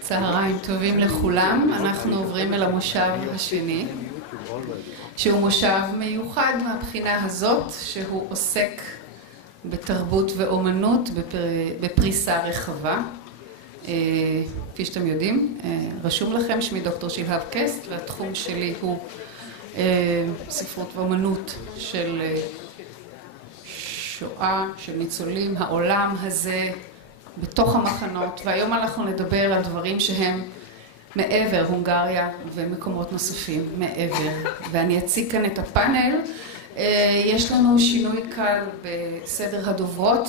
צהריים טובים לכולם. אנחנו עוברים אל המושב השני, שהוא מושב מיוחד מהבחינה הזאת, שהוא עוסק בתרבות ואומנות בפריסה רחבה. כפי שאתם יודעים, רשום לכם, שמי דוקטור שילהב קסט, והתחום שלי הוא ספרות ואמנות של שואה, של ניצולים, העולם הזה בתוך המחנות, והיום אנחנו נדבר על דברים שהם מעבר, הונגריה ומקומות נוספים מעבר. ואני אציג כאן את הפאנל. יש לנו שינוי קל בסדר הדוברות.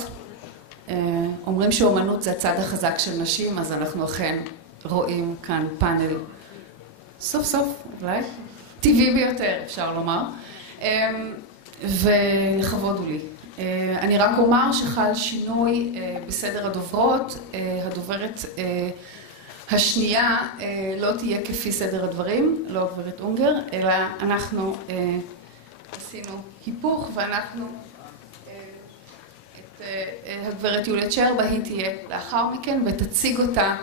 אומרים שאומנות זה הצד החזק של נשים, אז אנחנו אכן רואים כאן פאנל סוף סוף, אולי, טבעי ביותר, אפשר לומר. ולכבוד הוא לי. אני רק אומר שחל שינוי בסדר הדוברות. הדוברת השנייה לא תהיה כפי סדר הדברים, לא גברת אונגר, אלא אנחנו עשינו היפוך, ואנחנו את הגברת יוליה צ'רבה, היא תהיה לאחר מכן, ותציג אותה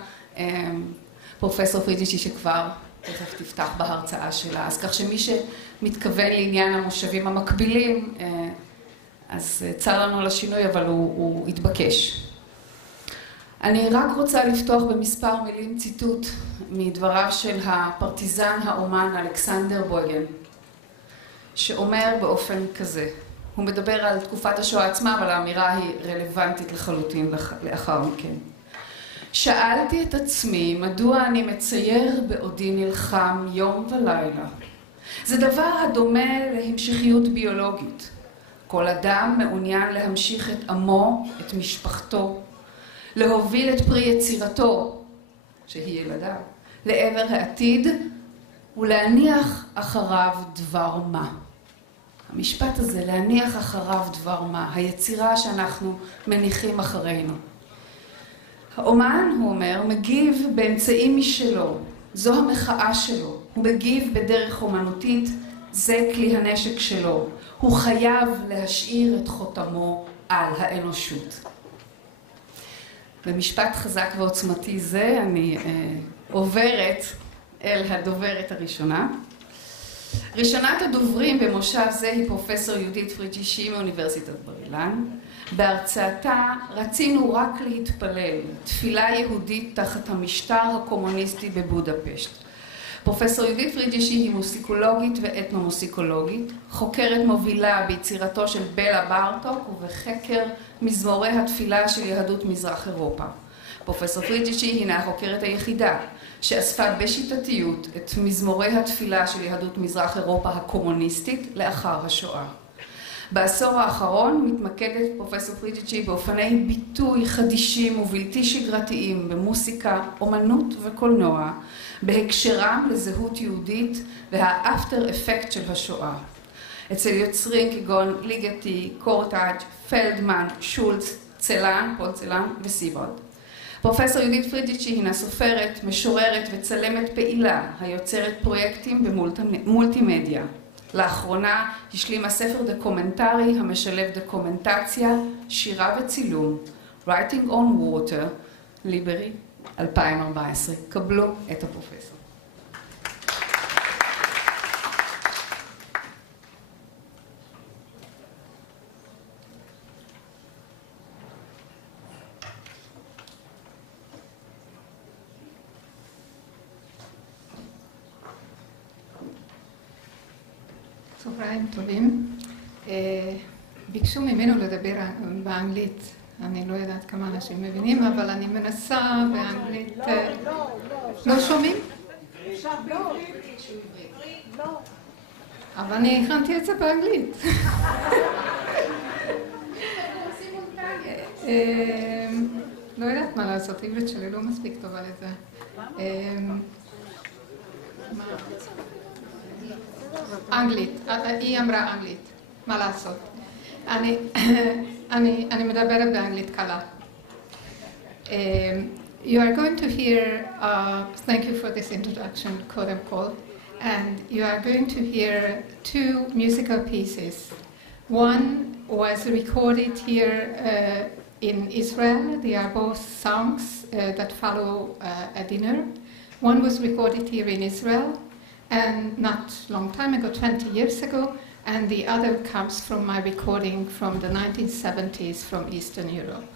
פרופסור פריגישי שכבר תכף תפתח בהרצאה שלה. אז כך שמי שמתכוון לעניין המושבים המקבילים, אז צר לנו לשינוי, אבל הוא התבקש. אני רק רוצה לפתוח במספר מילים ציטוט מדבריו של הפרטיזן האומן אלכסנדר בויגן, שאומר באופן כזה, הוא מדבר על תקופת השואה עצמה, אבל האמירה היא רלוונטית לחלוטין לאחר מכן. שאלתי את עצמי מדוע אני מצייר בעודי נלחם יום ולילה. זה דבר הדומה להמשכיות ביולוגית. כל אדם מעוניין להמשיך את עמו, את משפחתו, להוביל את פרי יצירתו, שהיא ילדיו, לעבר העתיד, ולהניח אחריו דבר מה. המשפט הזה, להניח אחריו דבר מה, היצירה שאנחנו מניחים אחרינו. האומן, הוא אומר, מגיב באמצעים משלו, זו המחאה שלו, הוא מגיב בדרך אומנותית, זה כלי הנשק שלו. הוא חייב להשאיר את חותמו על האנושות. במשפט חזק ועוצמתי זה אני עוברת אל הדוברת הראשונה. ראשונת הדוברים במושב זה היא פרופסור יהודית פריגישי מאוניברסיטת בר-אילן. בהרצאתה רצינו רק להתפלל, תפילה יהודית תחת המשטר הקומוניסטי בבודפשט. פרופסור יהודית פריגישי היא מוסיקולוגית ואתנומוסיקולוגית, חוקרת מובילה ביצירתו של בלה בארטוק ובחקר מזמורי התפילה של יהדות מזרח אירופה. פרופסור פריגישי הינה החוקרת היחידה שאספה בשיטתיות את מזמורי התפילה של יהדות מזרח אירופה הקומוניסטית לאחר השואה. בעשור האחרון מתמקדת פרופסור פריגישי באופני ביטוי חדישים ובלתי שגרתיים במוסיקה, אומנות וקולנוע, בהקשרם לזהות יהודית והאפטר אפקט של השואה. אצל יוצרים כגון ליגטי, קורטאג', פלדמן, שולץ, צלן, פול צלן וסיבוד. פרופסור יהודית פריגישי הינה סופרת, משוררת וצלמת פעילה, היוצרת פרויקטים במולטימדיה. לאחרונה השלימה ספר דוקומנטרי המשלב דוקומנטציה, שירה וצילום, Writing on Water, ליברי, 2014. קבלו את הפרופסור. צהריים טובים. ביקשו ממנו לדבר באנגלית. אני לא יודעת כמה אנשים מבינים, אבל אני מנסה באנגלית. לא שומעים? אבל אני הכנתי את זה באנגלית. לא יודעת מה לעשות, עברית שלי לא מספיק טובה לזה. אנגלית, היא אמרה אנגלית, מה לעשות? אני מדברת באנגלית קלה. You are going to hear, thank you for this introduction, quote unquote, and you are going to hear two musical pieces. One was recorded here in Israel. They are both songs that follow a dinner. One was recorded here in Israel, and not long time ago, 20 years ago, and the other comes from my recording from the 1970s from Eastern Europe.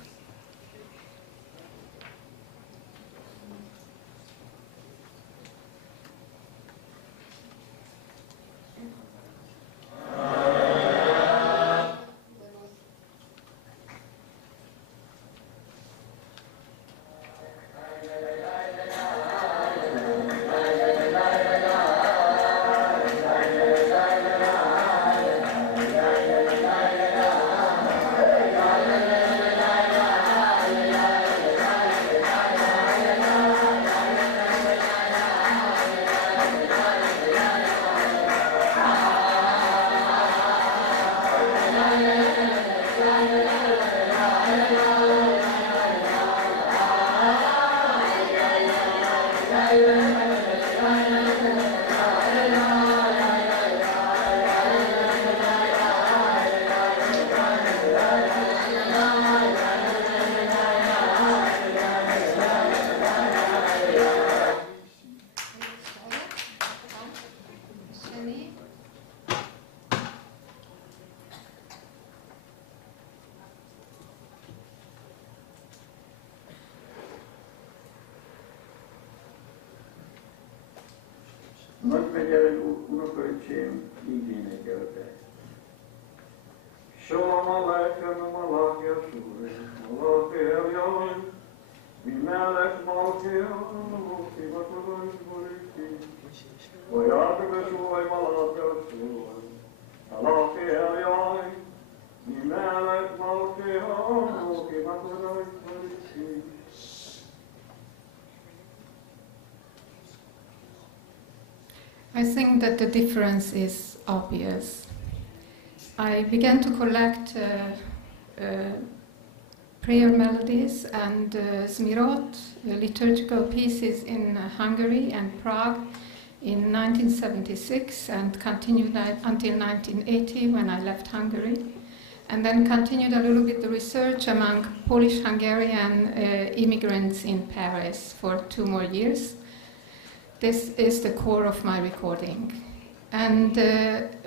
Nagymegyeri unokaöcsém így énekelte. Shalom Aleichem Malachia Shuri, Malachia Yoi, Mimelech Malachia, Malachia Malachia, Oyarka Beshuai Malachia Shuri, Malachia Yoi, Mimelech Malachia, Malachia Malachia. I think that the difference is obvious. I began to collect prayer melodies and zmirot, liturgical pieces in Hungary and Prague in 1976 and continued until 1980 when I left Hungary, and then continued a little bit the research among Polish-Hungarian immigrants in Paris for 2 more years. This is the core of my recording. And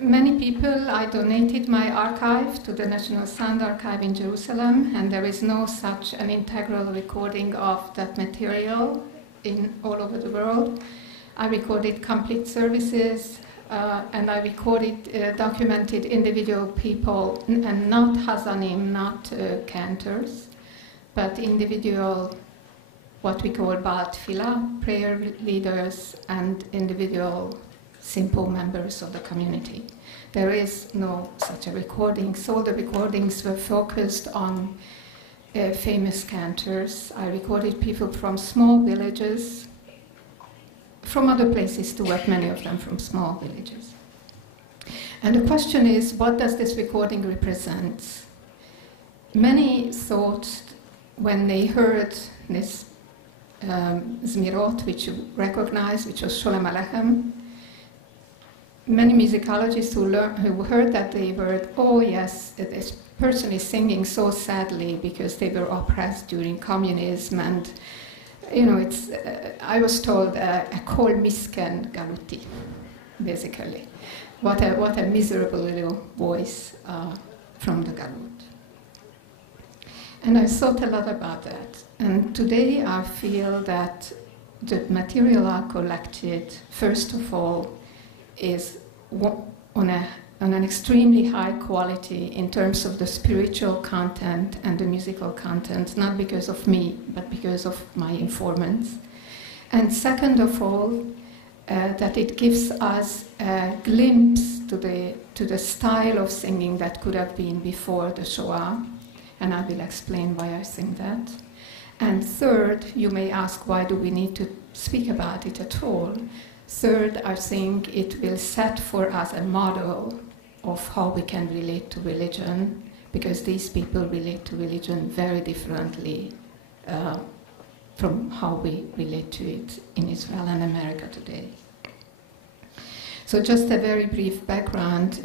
many people, I donated my archive to the National Sound Archive in Jerusalem, and there is no such an integral recording of that material all over the world. I recorded complete services, and I recorded, documented individual people, and not hazanim, not cantors, but individual, what we call tfilah, prayer leaders, and individual simple members of the community. There is no such a recording. So the recordings were focused on famous cantors. I recorded people from small villages, from other places too, but many of them from small villages. And the question is, what does this recording represent? Many thought when they heard this zmirot, which you recognize, which was Sholem Aleichem. Many musicologists who heard that, they were, oh yes, this person is singing so sadly because they were oppressed during communism, and you know, it's. I was told a kol misken galuti, basically. What a miserable little voice from the galut. And I thought a lot about that. And today I feel that the material I collected, first of all, is on an extremely high quality in terms of the spiritual content and the musical content, not because of me, but because of my informants. And second of all, that it gives us a glimpse to the style of singing that could have been before the Shoah, and I will explain why I think that. And third, you may ask, why do we need to speak about it at all? Third, I think it will set for us a model of how we can relate to religion, because these people relate to religion very differently from how we relate to it in Israel and America today. So just a very brief background,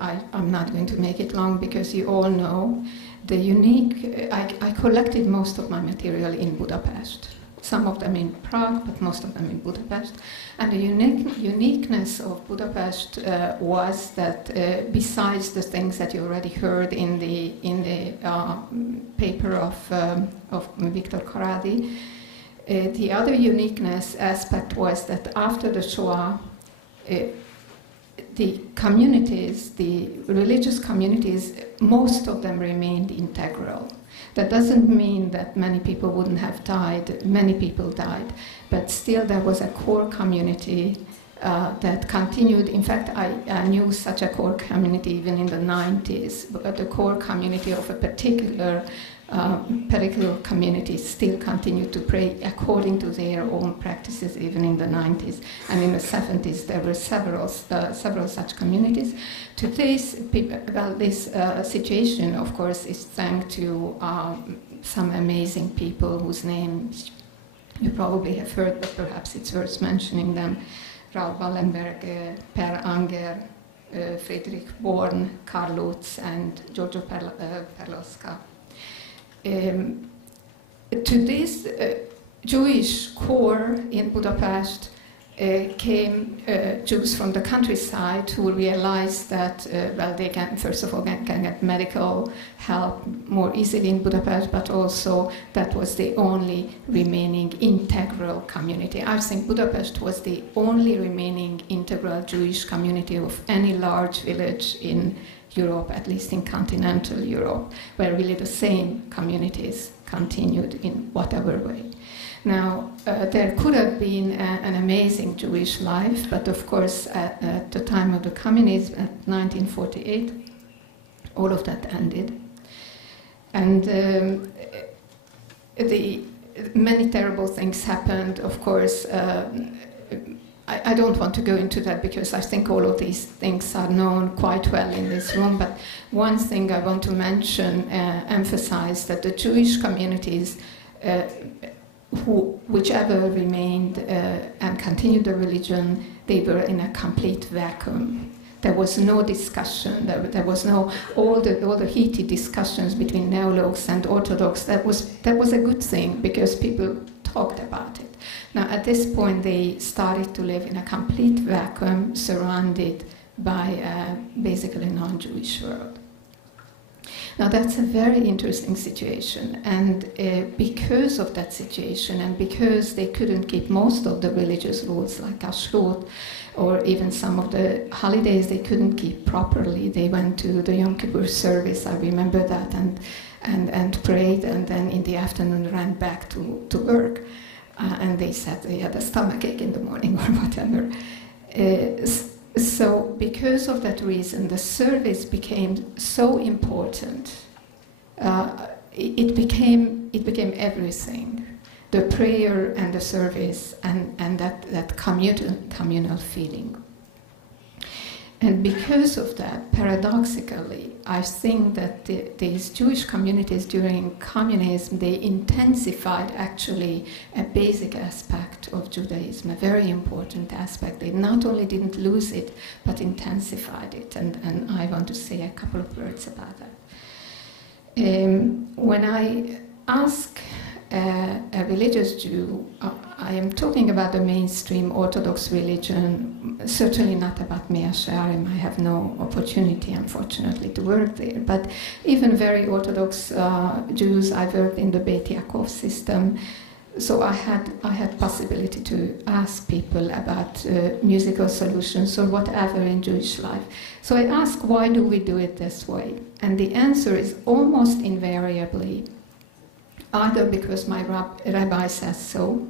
I'm not going to make it long because you all know. the unique, I collected most of my material in Budapest. Some of them in Prague, but most of them in Budapest. And the uniqueness of Budapest was that besides the things that you already heard in the paper of Viktor Karadi, the other uniqueness aspect was that after the Shoah, the communities, the religious communities, most of them remained integral. That doesn't mean that many people wouldn't have died. Many people died. But still there was a core community that continued. In fact, I knew such a core community even in the 90s. But the core community of a particular community still continued to pray according to their own practices even in the 90s. And in the 70s there were several such communities. Today's this situation, of course, is thanks to some amazing people whose names you probably have heard, but perhaps it's worth mentioning them. Raoul Wallenberg, Per Anger, Friedrich Born, Karl Lutz, and Giorgio Perlosca. To this Jewish core in Budapest came Jews from the countryside who realized that, they can, first of all, can get medical help more easily in Budapest, but also that was the only remaining integral community. I think Budapest was the only remaining integral Jewish community of any large village in Europe, at least in continental Europe, where really the same communities continued in whatever way. Now, there could have been an amazing Jewish life, but of course, at the time of the communism, at 1948, all of that ended. And many terrible things happened, of course. I don't want to go into that because I think all of these things are known quite well in this room, but one thing I want to mention, emphasize that the Jewish communities, whichever remained and continued the religion, they were in a complete vacuum. There was no discussion, there was no, all the heated discussions between neologues and Orthodox, that was a good thing because people talked about it. Now, at this point, they started to live in a complete vacuum, surrounded by a basically non-Jewish world. Now, that's a very interesting situation, and because of that situation, and because they couldn't keep most of the religious rules like Kashrut, or even some of the holidays they couldn't keep properly, they went to the Yom Kippur service, I remember that, and prayed, and then in the afternoon ran back to work. And they said they had a stomachache in the morning or whatever. So because of that reason, the service became so important. It became everything. The prayer and the service and that communal feeling. And because of that, paradoxically, I think that these Jewish communities during communism, they intensified actually a basic aspect of Judaism, a very important aspect. They not only didn't lose it, but intensified it. And I want to say a couple of words about that. When I ask a religious Jew, I am talking about the mainstream Orthodox religion, certainly not about Mea Shearim. I have no opportunity, unfortunately, to work there. But even very Orthodox Jews, I worked in the Beit Yaakov system, so I had possibility to ask people about musical solutions or whatever in Jewish life. So I ask, why do we do it this way? And the answer is almost invariably, either because my rabbi says so,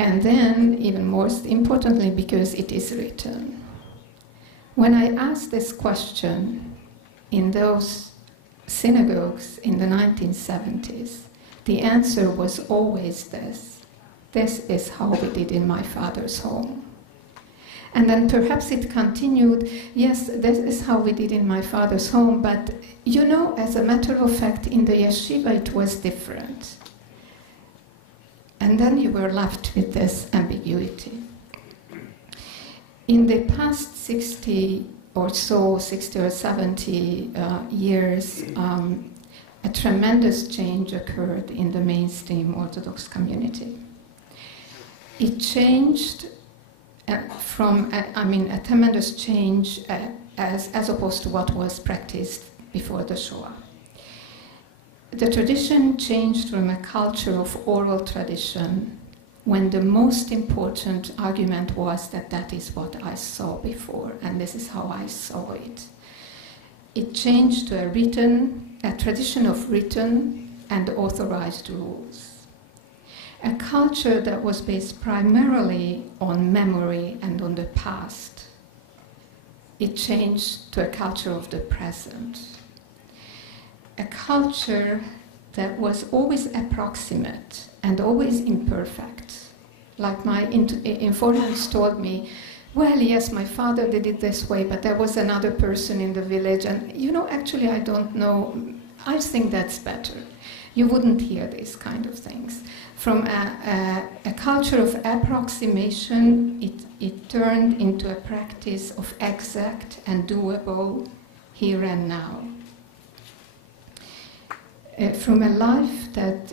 and then, even most importantly, because it is written. When I asked this question in those synagogues in the 1970s, the answer was always this. This is how we did in my father's home. And then perhaps it continued, yes, this is how we did in my father's home, but you know, as a matter of fact, in the yeshiva it was different. And then you were left with this ambiguity. In the past 60 or 70 years, a tremendous change occurred in the mainstream Orthodox community. It changed a tremendous change as opposed to what was practiced before the Shoah. The tradition changed from a culture of oral tradition when the most important argument was that that is what I saw before and this is how I saw it. It changed to a tradition of written and authorized rules. A culture that was based primarily on memory and on the past. It changed to a culture of the present. A culture that was always approximate and always imperfect. Like my informants told me, well, yes, my father did it this way, but there was another person in the village, and actually I don't know, I think that's better. You wouldn't hear these kind of things. From a culture of approximation, it turned into a practice of exact and doable here and now. From a life that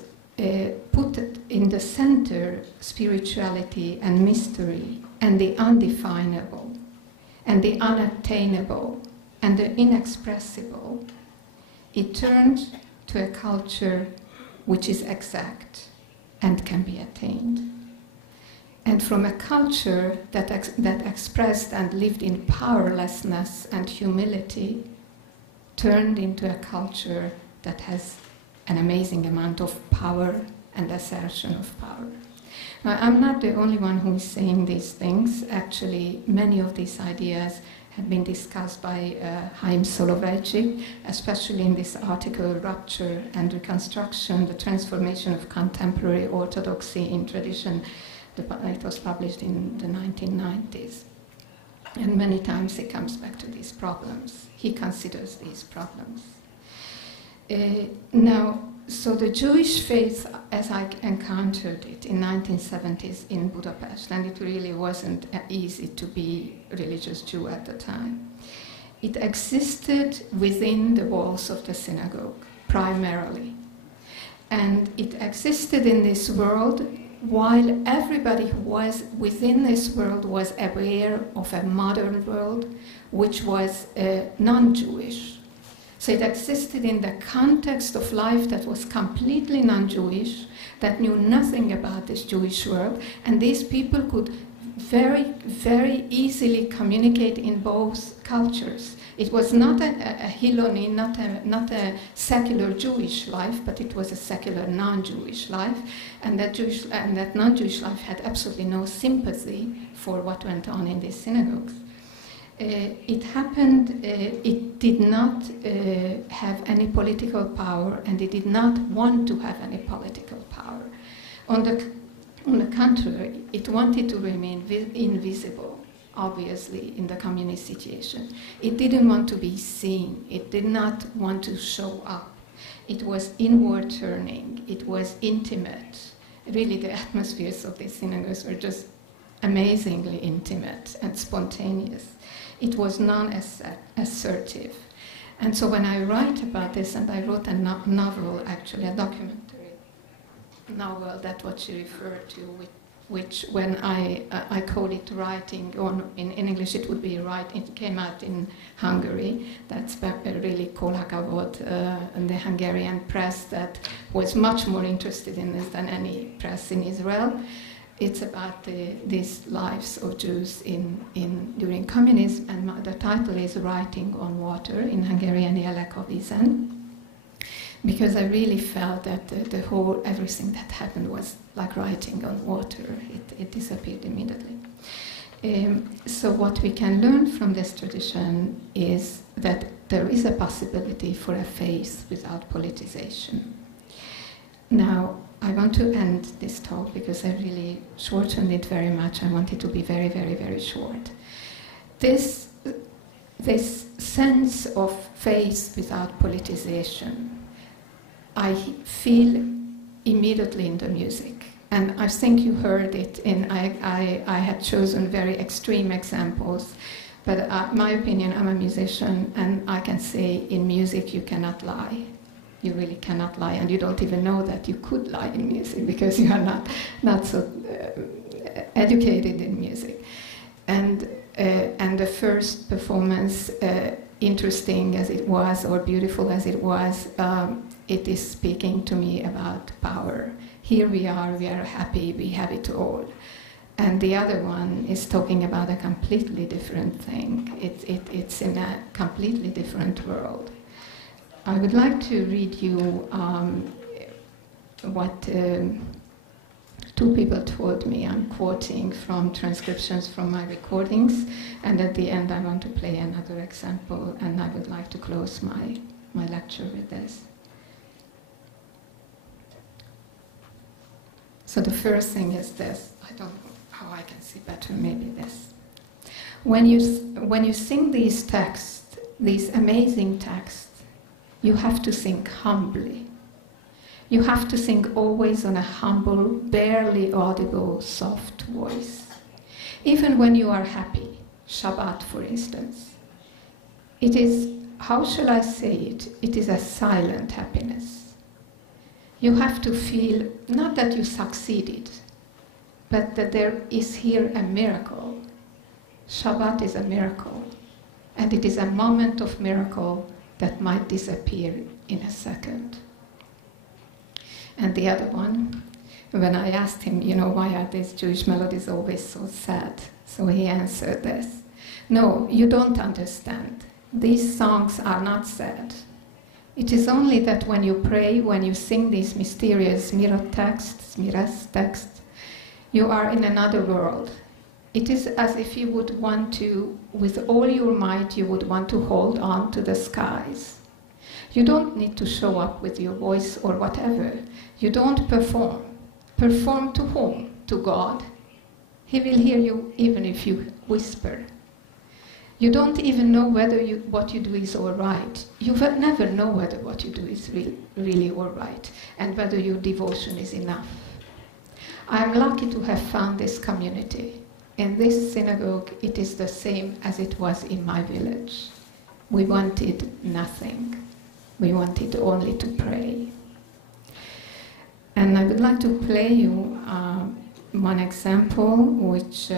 put in the center spirituality and mystery and the undefinable and the unattainable and the inexpressible, it turned to a culture which is exact and can be attained. And from a culture that expressed and lived in powerlessness and humility, turned into a culture that has an amazing amount of power and assertion of power. Now, I'm not the only one who is saying these things. Actually, many of these ideas have been discussed by Chaim Soloveitchik, especially in this article, Rupture and Reconstruction, the Transformation of Contemporary Orthodoxy in Tradition. It was published in the 1990s. And many times he comes back to these problems. He considers these problems. So the Jewish faith, as I encountered it in 1970s in Budapest, and it really wasn't easy to be a religious Jew at the time, it existed within the walls of the synagogue, primarily. And it existed in this world while everybody who was within this world was aware of a modern world which was non-Jewish. So it existed in the context of life that was completely non-Jewish, that knew nothing about this Jewish world, and these people could very, very easily communicate in both cultures. It was not a Hiloni, not a secular Jewish life, but it was a secular non-Jewish life, and that non-Jewish life had absolutely no sympathy for what went on in these synagogues. It happened, it did not have any political power, and it did not want to have any political power. On the contrary, it wanted to remain invisible, obviously, in the communist situation. It didn't want to be seen. It did not want to show up. It was inward turning. It was intimate. Really, the atmospheres of these synagogues were just amazingly intimate and spontaneous. It was non-assertive. And so when I write about this, and I wrote a novel, actually, a documentary novel, that's what she referred to, which when I call it writing, or in English it would be writing, it came out in Hungary. That's really Kol HaKavod, and the Hungarian press that was much more interested in this than any press in Israel. It's about these lives of Jews during communism, and the title is Writing on Water, in Hungarian Élek a vízen, because I really felt that the whole, everything that happened was like writing on water. It disappeared immediately. So what we can learn from this tradition is that there is a possibility for a faith without politicization. Now, I want to end this talk because I really shortened it very much. I want it to be very, very, very short. This sense of faith without politicization, I feel immediately in the music. And I think you heard it I had chosen very extreme examples, but my opinion, I'm a musician, and I can say in music you cannot lie. you really cannot lie, and you don't even know that you could lie in music because you are not so educated in music. And the first performance, interesting as it was or beautiful as it was, it is speaking to me about power. Here we are happy, we have it all. And the other one is talking about a completely different thing. It's in a completely different world. I would like to read you what two people told me. I'm quoting from transcriptions from my recordings, and at the end I want to play another example, and I would like to close my lecture with this. So the first thing is this. I don't know how I can see better, maybe this. When you sing these texts, these amazing texts, you have to sing humbly. You have to sing always on a humble, barely audible, soft voice. Even when you are happy, Shabbat for instance. It is, how shall I say it? It is a silent happiness. You have to feel, not that you succeeded, but that there is here a miracle. Shabbat is a miracle, and it is a moment of miracle that might disappear in a second. And the other one, when I asked him, why are these Jewish melodies always so sad? So he answered this. No, you don't understand. These songs are not sad. It is only that when you pray, when you sing these mysterious miras texts, you are in another world. It is as if you would want to, with all your might, you would want to hold on to the skies. You don't need to show up with your voice or whatever. You don't perform. Perform to whom? To God. He will hear you even if you whisper. You don't even know whether what you do is all right. You will never know whether what you do is really all right and whether your devotion is enough. I am lucky to have found this community. In this synagogue, it is the same as it was in my village. We wanted nothing. We wanted only to pray. And I would like to play you one example which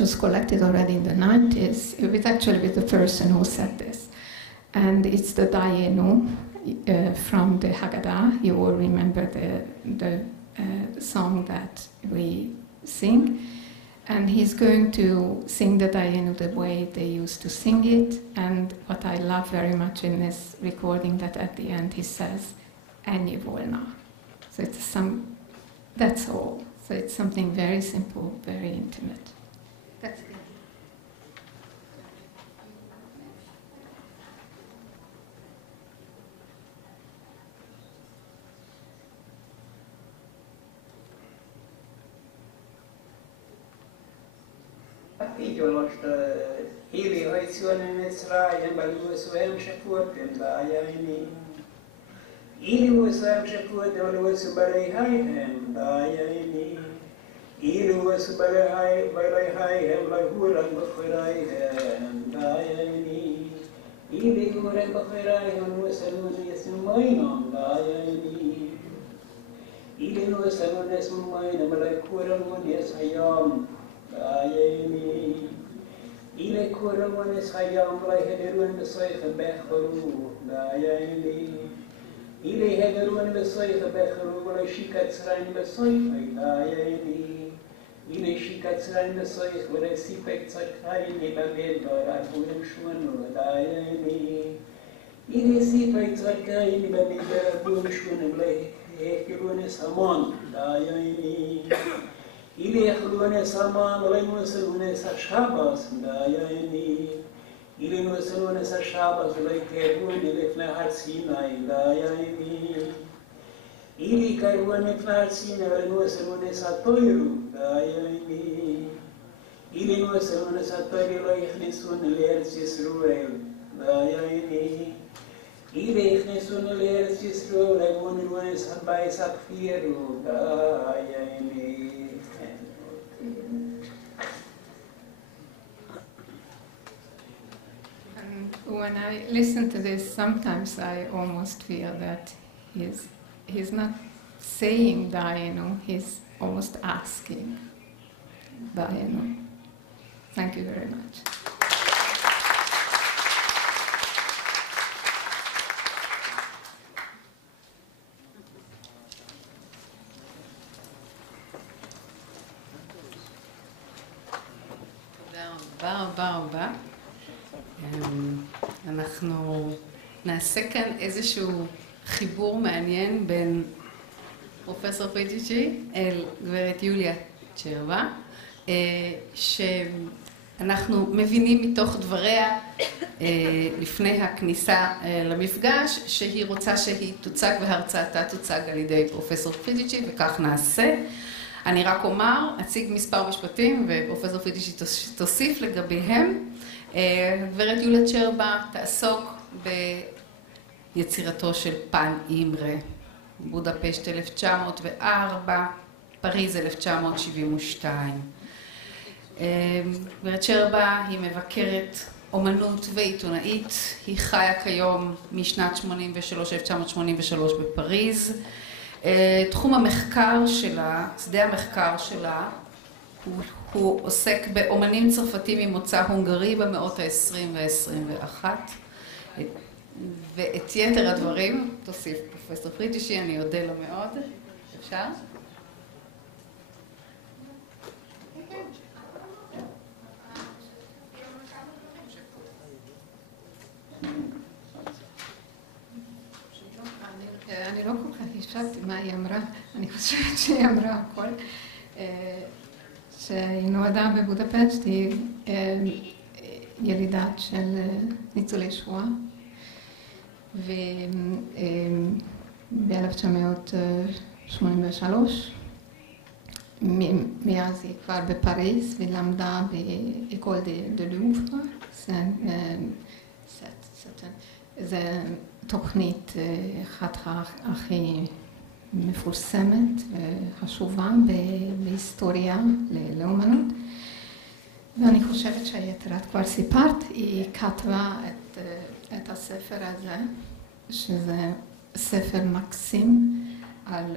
was collected already in the 90s. It was actually with the person who said this. And it's the Dayenu from the Haggadah. You all remember the song that we sing. And he's going to sing the Dayenu the way they used to sing it. And what I love very much in this recording, that at the end he says, Ennyi volna. So that's all. So it's something very simple, very intimate. That's it. Így van most híri hajszolni Mitzrayim, balúszóem se fordem dájajni. Íriúszóem se fordem, balúszó balai hajhem dájajni. Íriúszó balai hajhem, balai húran bakhirajhem dájajni. Íriúran bakhirajhem, úszalúni eszem majnam dájajni. Íriúszalúni eszem majnam, balai húran múni eszhajam Dayeni, ile kuramon es hayam lai hederun besoykh bekhru. Dayeni, ile hederun besoykh bekhru, lai shikat srain besoykh. Dayeni, ile shikat srain besoykh, lai sipek tsakhay ni babel barat ulem shunu. Dayeni, ile sipek tsakhay ni babel barat ulem shunu, lai hekirun samon. Dayeni. Ili yakhlune saman, lai nusalune sa Shabbos, dayeni. Ili nusalune sa Shabbos, lai kerune lefne har Sinai, dayeni. Ili kerune lefne har Sinai, lai nusalune sa Toiru, dayeni. Ili nusalune sa Toiru, lai ikhnisune l'Eretz Yisrael, dayeni. Ili ikhnisune l'Eretz Yisrael, lai nusalune sa Bayis Akfiru, dayeni. when I listen to this, sometimes I almost feel that he's not saying דהאנו, he's almost asking דהאנו. Thank you very much. רבה. אנחנו נעשה כאן איזשהו חיבור מעניין בין פרופסור פריגישי אל גברת יוליה צ'רבה, שאנחנו מבינים מתוך דבריה לפני הכניסה למפגש שהיא רוצה שהיא תוצג והרצאתה תוצג על ידי פרופסור פריגישי, וכך נעשה. אני רק אומר, אציג מספר משפטים ופרופסור פריגישי תוסיף לגביהם. גברת יוליה צ'רבה תעסוק ביצירתו של פן אימרה, בודפשט 1904, פריז 1972. גברת צ'רבה היא מבקרת אומנות ועיתונאית, היא חיה כיום משנת 1983 בפריז. תחום המחקר שלה, שדה המחקר שלה, הוא עוסק באומנים צרפתים ממוצא הונגרי במאות ה-20 וה-21. ואת יתר הדברים תוסיף פרופסור פריגישי, אני אודה לו מאוד. אפשר? אני לא כל כך חשבתי מה היא אמרה, אני חושבת שהיא אמרה הכל. שהיא נולדה בבודפשט, היא ילידת של ניצולי שואה, וב-1983, מאז היא כבר בפריז ולמדה באקול דה לובר, זה תוכנית אחת הכי מפורסמת וחשובה בהיסטוריה לאומנות. ואני חושבת שהיתר את כבר סיפרת, היא כתבה את הספר הזה, שזה ספר מקסים על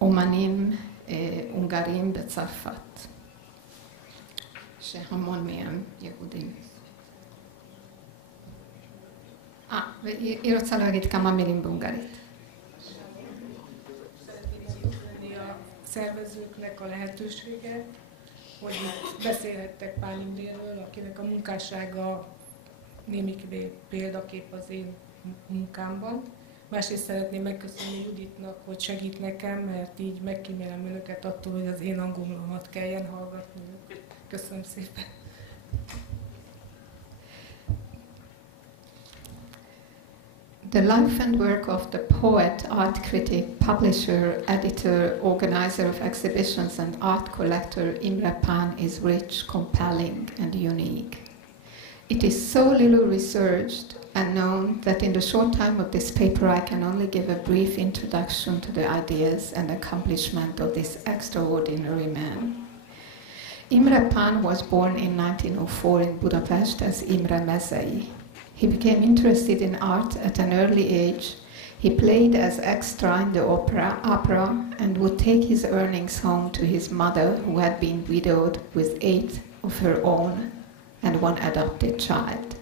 אומנים הונגרים בצרפת, שהמון מהם יהודים. והיא רוצה להגיד kama milim בהונגרית. Szervezőknek a lehetősége, hogy beszélhettek Pál Imréről, akinek a munkássága némi példakép az én munkámban. Másrészt szeretném megköszönni Juditnak, hogy segít nekem, mert így megkímélem önöket attól, hogy az én angolomat kelljen hallgatni. Köszönöm szépen. The life and work of the poet, art critic, publisher, editor, organizer of exhibitions and art collector Imre Pan is rich, compelling and unique. It is so little researched and known that in the short time of this paper I can only give a brief introduction to the ideas and accomplishment of this extraordinary man. Imre Pan was born in 1904 in Budapest as Imre Mezei. He became interested in art at an early age. He played as extra in the opera and would take his earnings home to his mother, who had been widowed with 8 of her own and 1 adopted child.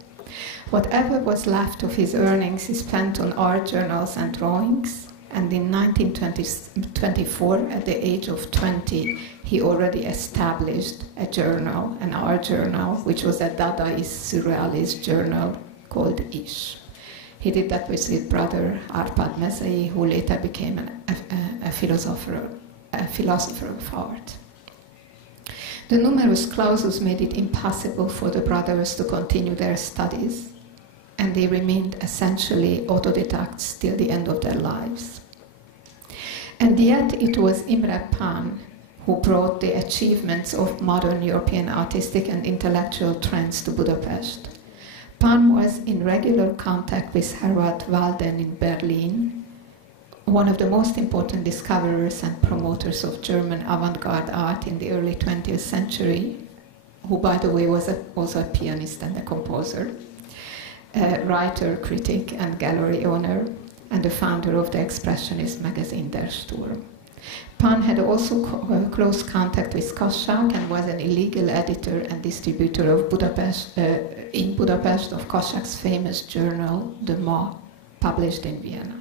Whatever was left of his earnings he spent on art journals and drawings, and in 1924, at the age of 20, he already established a journal, an art journal, which was a Dadaist surrealist journal called Ish. He did that with his brother Arpad Mezei, who later became a philosopher of art. The numerous clauses made it impossible for the brothers to continue their studies, and they remained essentially autodidacts till the end of their lives. And yet it was Imre Pan who brought the achievements of modern European artistic and intellectual trends to Budapest. Pan was in regular contact with Herwart Walden in Berlin, one of the most important discoverers and promoters of German avant-garde art in the early 20th century, who, by the way, was also a pianist and a composer. a writer, critic, and gallery owner, and the founder of the expressionist magazine Der Sturm. Pan had also close contact with Kossuth and was an illegal editor and distributor of in Budapest of Kossuth's famous journal, The Ma, published in Vienna.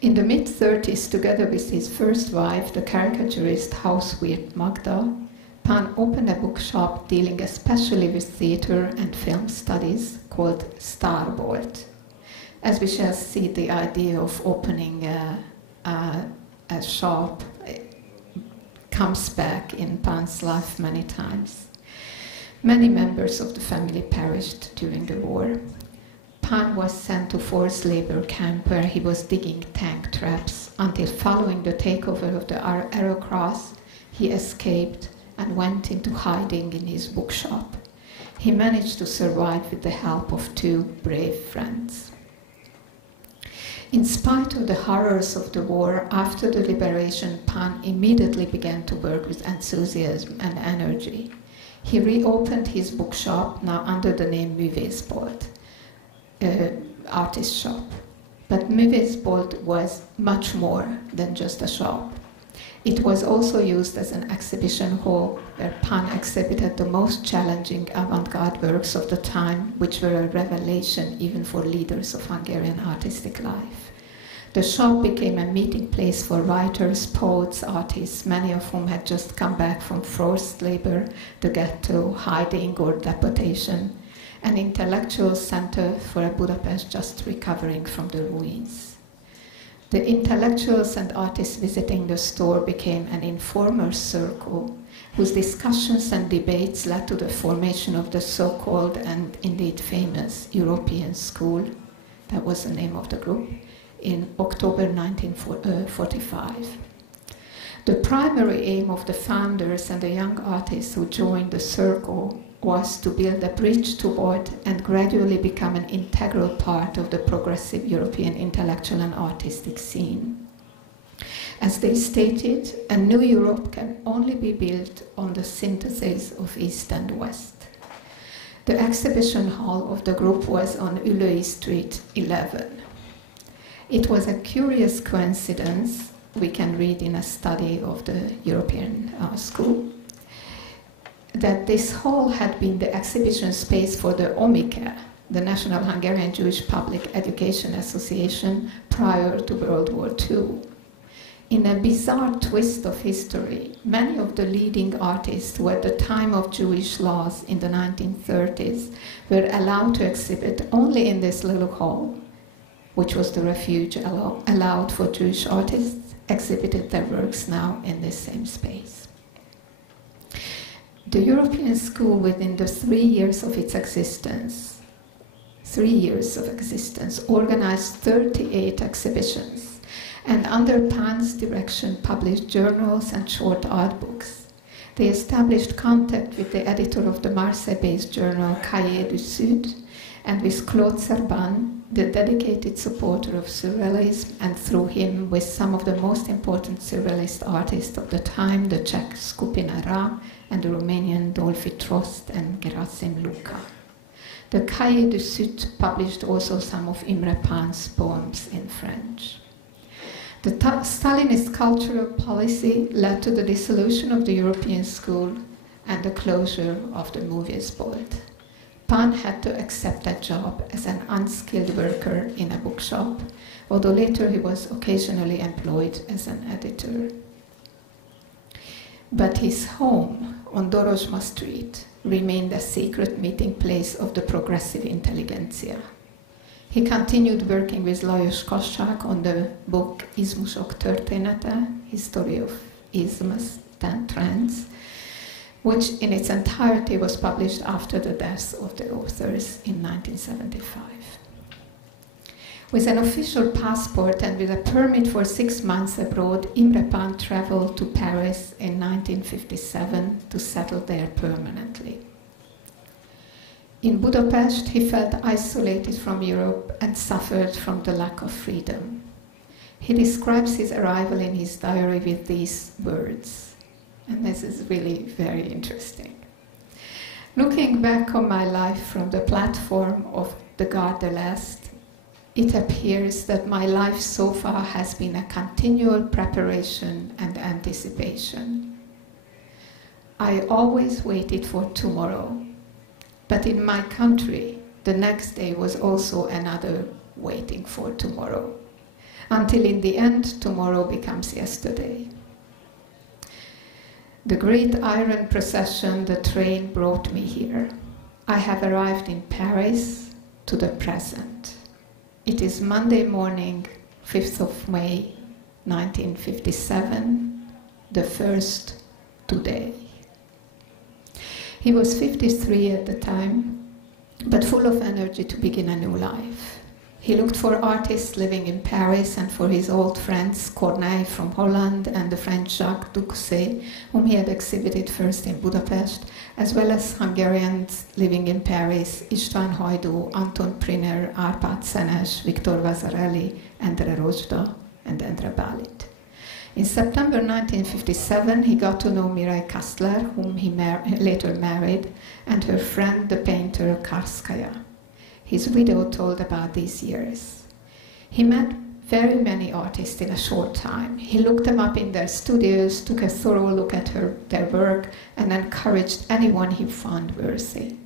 In the mid-30s, together with his first wife, the caricaturist Hauswirt Magda, Pan opened a bookshop dealing especially with theater and film studies called Starbolt. As we shall see, the idea of opening a shop comes back in Pan's life many times. Many members of the family perished during the war. Pan was sent to forced labor camp where he was digging tank traps until, following the takeover of the Aerocross, he escaped and went into hiding in his bookshop. He managed to survive with the help of 2 brave friends. In spite of the horrors of the war, after the liberation, Pan immediately began to work with enthusiasm and energy. He reopened his bookshop, now under the name Művészbolt, artist shop. But Művészbolt was much more than just a shop. It was also used as an exhibition hall where Pan exhibited the most challenging avant-garde works of the time, which were a revelation even for leaders of Hungarian artistic life. The shop became a meeting place for writers, poets, artists, many of whom had just come back from forced labor, the ghetto, hiding, or deportation, an intellectual center for a Budapest just recovering from the ruins. The intellectuals and artists visiting the store became an informal circle whose discussions and debates led to the formation of the so-called and indeed famous European School, that was the name of the group, in October 1945. The primary aim of the founders and the young artists who joined the circle was to build a bridge toward and gradually become an integral part of the progressive European intellectual and artistic scene. As they stated, a new Europe can only be built on the synthesis of East and West. The exhibition hall of the group was on Ülői Street 11. It was a curious coincidence, we can read in a study of the European School, that this hall had been the exhibition space for the OMIKE, the National Hungarian Jewish Public Education Association, prior to World War II. In a bizarre twist of history, many of the leading artists who at the time of Jewish laws in the 1930s were allowed to exhibit only in this little hall, which was the refuge allowed for Jewish artists, exhibited their works now in this same space. The European School, within the 3 years of its existence, organized 38 exhibitions, and under Pan's direction published journals and short art books. They established contact with the editor of the Marseille-based journal Cahiers du Sud, and with Claude Serban, the dedicated supporter of Surrealism, and through him with some of the most important Surrealist artists of the time, the Czech Skupina Ra, and the Romanian Dolfi Trost and Gerasim Luca. The Cahiers du Sud published also some of Imre Pan's poems in French. The Stalinist cultural policy led to the dissolution of the European School and the closure of the Művészbolt. Pan had to accept that job as an unskilled worker in a bookshop, although later he was occasionally employed as an editor. But his home on Dorozsma Street remained a secret meeting place of the progressive intelligentsia. He continued working with Lajos Kossuth on the book Izmusok története, History of Isms and Trends, which in its entirety was published after the deaths of the authors in 1975. With an official passport and with a permit for 6 months abroad, Imre Pan traveled to Paris in 1957 to settle there permanently. In Budapest, he felt isolated from Europe and suffered from the lack of freedom. He describes his arrival in his diary with these words, and this is really very interesting. Looking back on my life from the platform of the Gare de l'Est, it appears that my life so far has been a continual preparation and anticipation. I always waited for tomorrow, but in my country, the next day was also another waiting for tomorrow, until in the end, tomorrow becomes yesterday. The great iron procession, the train, brought me here. I have arrived in Paris to the present. It is Monday morning, 5th of May, 1957, the first today. He was 53 at the time, but full of energy to begin a new life. He looked for artists living in Paris and for his old friends Corneille from Holland and the French Jacques Ducé, whom he had exhibited first in Budapest, as well as Hungarians living in Paris, István Hajdú, Anton Prinner, Árpád Szenes, Viktor Vasarely, Endre Rozsda, and Endre Bálint. In September 1957, he got to know Mireille Kastler, whom he later married, and her friend, the painter Karskaya. His widow told about these years. He met very many artists in a short time. He looked them up in their studios, took a thorough look at their work, and encouraged anyone he found worthy.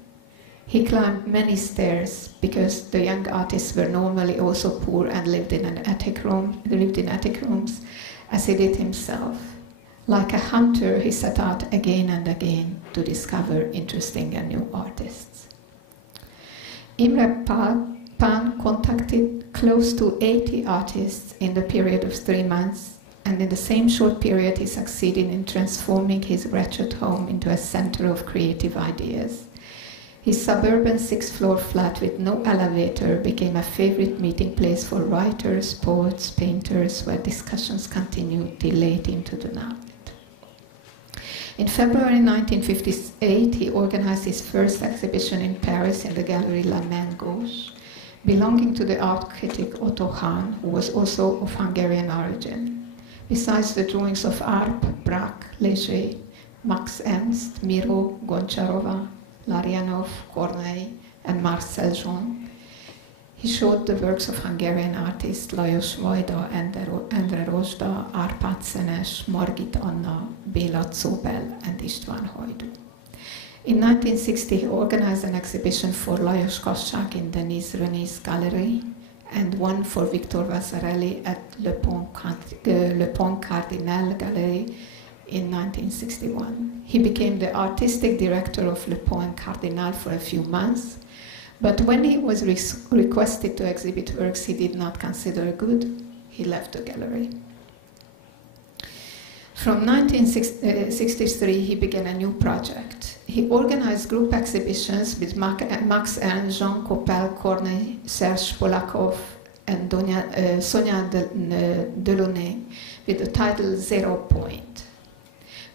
He climbed many stairs because the young artists were normally also poor and lived in attic rooms, as he did himself. Like a hunter, he set out again and again to discover interesting and new artists. Imre Pan contacted close to 80 artists in the period of 3 months, and in the same short period he succeeded in transforming his wretched home into a center of creative ideas. His suburban 6th-floor flat with no elevator became a favorite meeting place for writers, poets, painters, where discussions continued till late into the night. In February 1958, he organized his first exhibition in Paris in the gallery La Main Gauche, belonging to the art critic Otto Hahn, who was also of Hungarian origin. Besides the drawings of Arp, Braque, Léger, Max Ernst, Miro, Goncharova, Larionov, Corneille, and Marcel Jean, he showed the works of Hungarian artists Lajos Vajda, Endre Rozsda, Árpád Szenes, Margit Anna, Béla Czóbel, and István Hajdú. In 1960, he organized an exhibition for Lajos Kassák in Denis René's gallery, and one for Viktor Vasarely at Le Pont Cardinal Gallery in 1961. He became the artistic director of Le Pont Cardinal for a few months, but when he was requested to exhibit works he did not consider good, he left the gallery. From 1963, he began a new project. He organized group exhibitions with Max Ernst, Jean Coppel, Corneille, Serge Polakov, and Sonia Delaunay with the title 0 Point.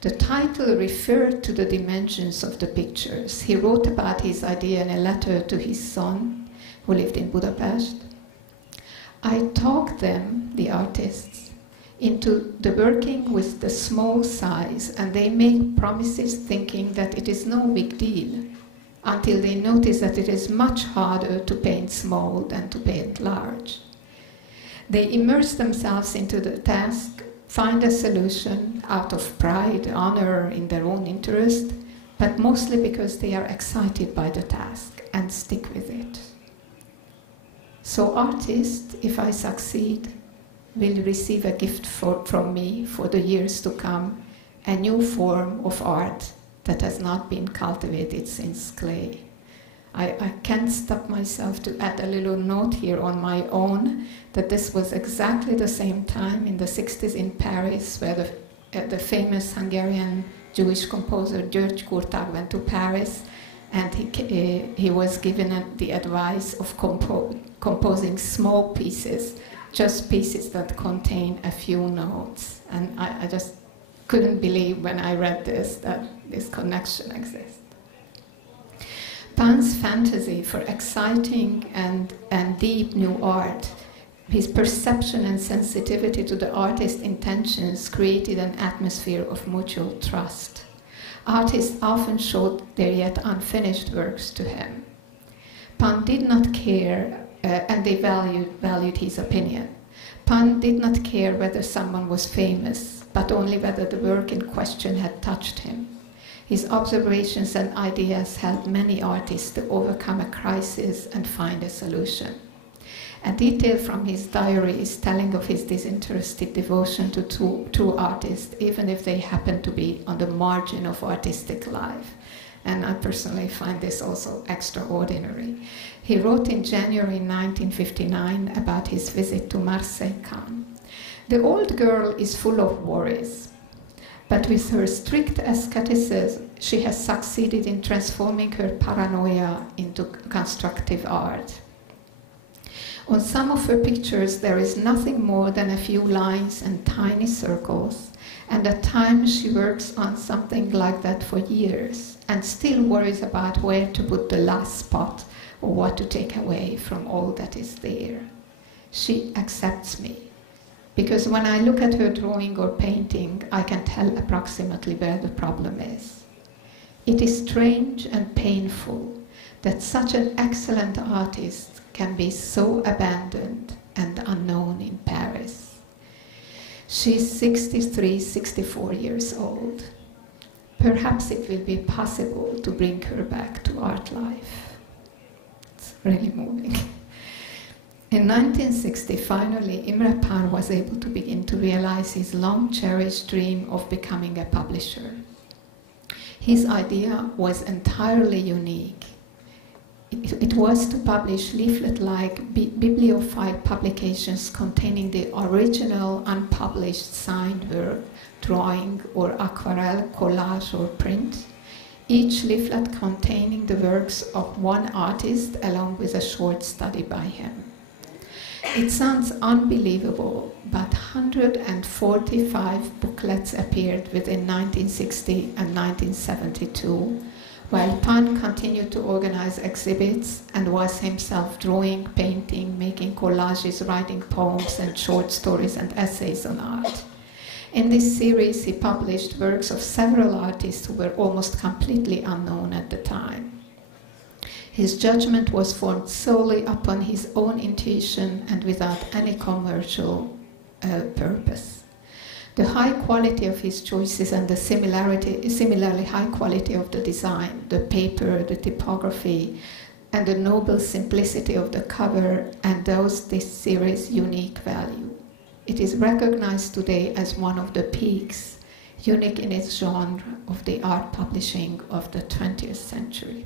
The title referred to the dimensions of the pictures. He wrote about his idea in a letter to his son, who lived in Budapest. I talked them, the artists, into the working with the small size, and they make promises thinking that it is no big deal, until they notice that it is much harder to paint small than to paint large. They immerse themselves into the task, find a solution out of pride, honor, in their own interest, but mostly because they are excited by the task and stick with it. So artists, if I succeed, will receive a gift from me for the years to come, a new form of art that has not been cultivated since clay. I can't stop myself to add a little note here on my own that this was exactly the same time in the 60s in Paris where the famous Hungarian Jewish composer György Kurtág went to Paris, and he was given the advice of composing small pieces, just pieces that contain a few notes. And I just couldn't believe when I read this that this connection exists. Pan's fantasy for exciting and deep new art, his perception and sensitivity to the artist's intentions created an atmosphere of mutual trust. Artists often showed their yet unfinished works to him. Pan did not care, and they valued his opinion. Pan did not care whether someone was famous, but only whether the work in question had touched him. His observations and ideas helped many artists to overcome a crisis and find a solution. A detail from his diary is telling of his disinterested devotion to true artists, even if they happen to be on the margin of artistic life. And I personally find this also extraordinary. He wrote in January 1959 about his visit to Marseille. The old girl is full of worries, but with her strict asceticism, she has succeeded in transforming her paranoia into constructive art. On some of her pictures, there is nothing more than a few lines and tiny circles, and at times she works on something like that for years, and still worries about where to put the last spot or what to take away from all that is there. She accepts me, because when I look at her drawing or painting, I can tell approximately where the problem is. It is strange and painful that such an excellent artist can be so abandoned and unknown in Paris. She's 63, 64 years old. Perhaps it will be possible to bring her back to art life. It's really moving. In 1960, finally, Imre Pan was able to begin to realize his long-cherished dream of becoming a publisher. His idea was entirely unique. It was to publish leaflet-like bibliophile publications containing the original unpublished signed work, drawing or aquarelle, collage or print, each leaflet containing the works of one artist along with a short study by him. It sounds unbelievable, but 145 booklets appeared within 1960 and 1972, while Pan continued to organize exhibits and was himself drawing, painting, making collages, writing poems and short stories and essays on art. In this series, he published works of several artists who were almost completely unknown at the time. His judgment was formed solely upon his own intuition and without any commercial purpose. The high quality of his choices and the similarly high quality of the design, the paper, the typography, and the noble simplicity of the cover endows this series' unique value. It is recognized today as one of the peaks, unique in its genre, of the art publishing of the 20th century.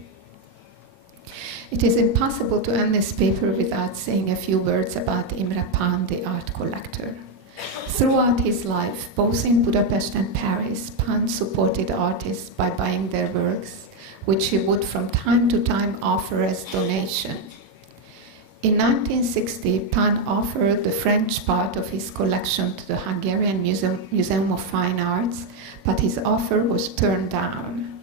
It is impossible to end this paper without saying a few words about Imre Pan, the art collector. Throughout his life, both in Budapest and Paris, Pan supported artists by buying their works, which he would from time to time offer as donation. In 1960, Pan offered the French part of his collection to the Hungarian Museum of Fine Arts, but his offer was turned down.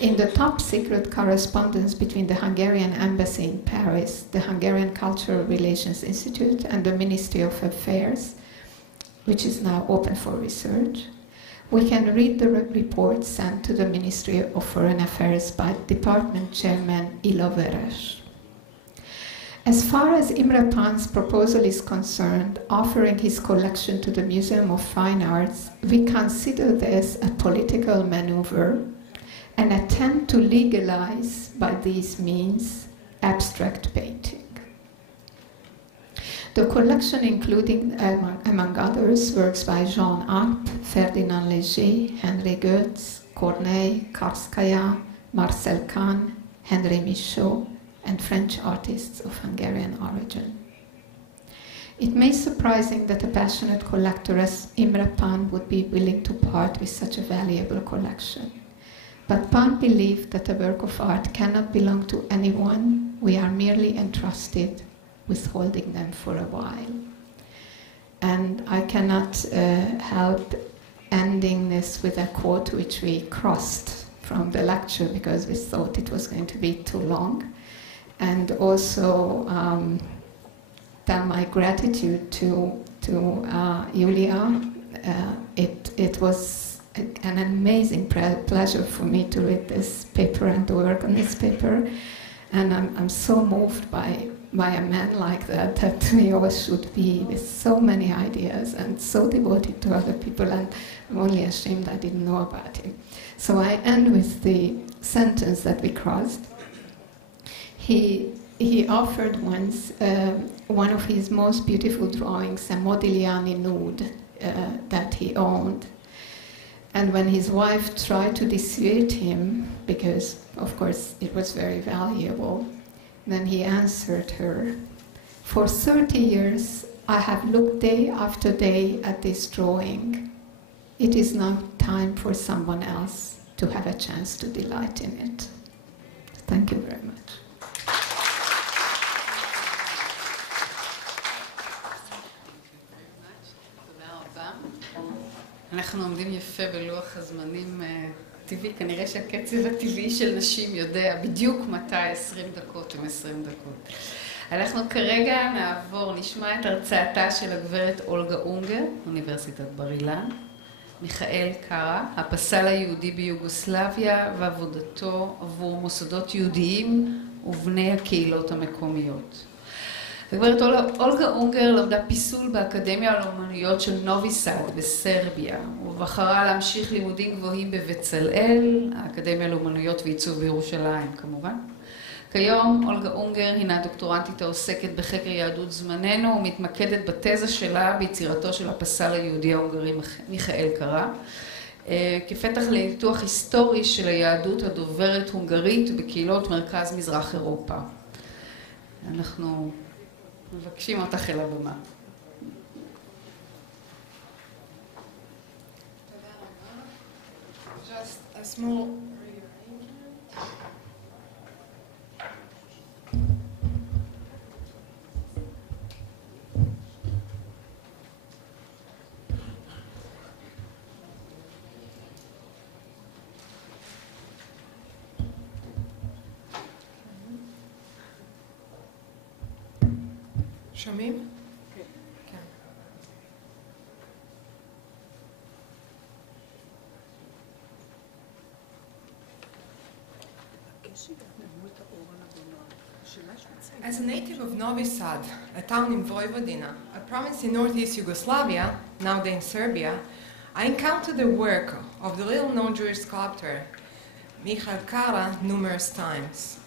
In the top-secret correspondence between the Hungarian embassy in Paris, the Hungarian Cultural Relations Institute, and the Ministry of Affairs, which is now open for research, we can read the report sent to the Ministry of Foreign Affairs by Department Chairman Ilo Veres. As far as Imre Pan's proposal is concerned, offering his collection to the Museum of Fine Arts, we consider this a political maneuver, an attempt to legalize, by these means, abstract painting. The collection including, among others, works by Jean Arp, Ferdinand Léger, Henri Goetz, Corneille, Karskaya, Marcel Kahn, Henri Michaud, and French artists of Hungarian origin. It may be surprising that a passionate collector as Imre Pan would be willing to part with such a valuable collection. But Pan believed that a work of art cannot belong to anyone. We are merely entrusted with holding them for a while. And I cannot help ending this with a quote which we crossed from the lecture because we thought it was going to be too long. And also tell my gratitude to Yulya. It was an amazing pleasure for me to read this paper and to work on this paper. And I'm so moved by a man like that we all should be, with so many ideas and so devoted to other people, and I'm only ashamed I didn't know about him. So I end with the sentence that we crossed. He offered once one of his most beautiful drawings, a Modigliani nude that he owned. And when his wife tried to dissuade him, because of course it was very valuable, then he answered her, "For 30 years I have looked day after day at this drawing. It is now time for someone else to have a chance to delight in it." Thank you very much. אנחנו עומדים יפה בלוח הזמנים טבעי, כנראה שהקצב הטבעי של נשים יודע בדיוק מתי 20 דקות עם 20 דקות. אנחנו כרגע נשמע את הרצאתה של הגברת אולגה אונגר, אוניברסיטת בר-אילן, מיכאל קארה, הפסל היהודי ביוגוסלביה ועבודתו עבור מוסדות יהודיים ובני הקהילות המקומיות. הגברת אולגה אונגר למדה פיסול באקדמיה לאומנויות של נובי סאד בסרביה, ובחרה להמשיך לימודים גבוהים בבצלאל, האקדמיה לאומנויות ועיצוב בירושלים כמובן. כיום אולגה אונגר הינה דוקטורנטית העוסקת בחקר יהדות זמננו ומתמקדת בתזה שלה ביצירתו של הפסל היהודי ההונגרי מיכאל קארה, כפתח לניתוח היסטורי של היהדות הדוברת הונגרית בקהילות מרכז מזרח אירופה. אנחנו מבקשים אותך אל הבמה. Just a small שומעים? כן. As a native of Novi Sad, a town in Vojvodina, a province in northeast Yugoslavia, nowadays Serbia, I encountered the work of the little-known Jewish sculptor Michael Kara numerous times.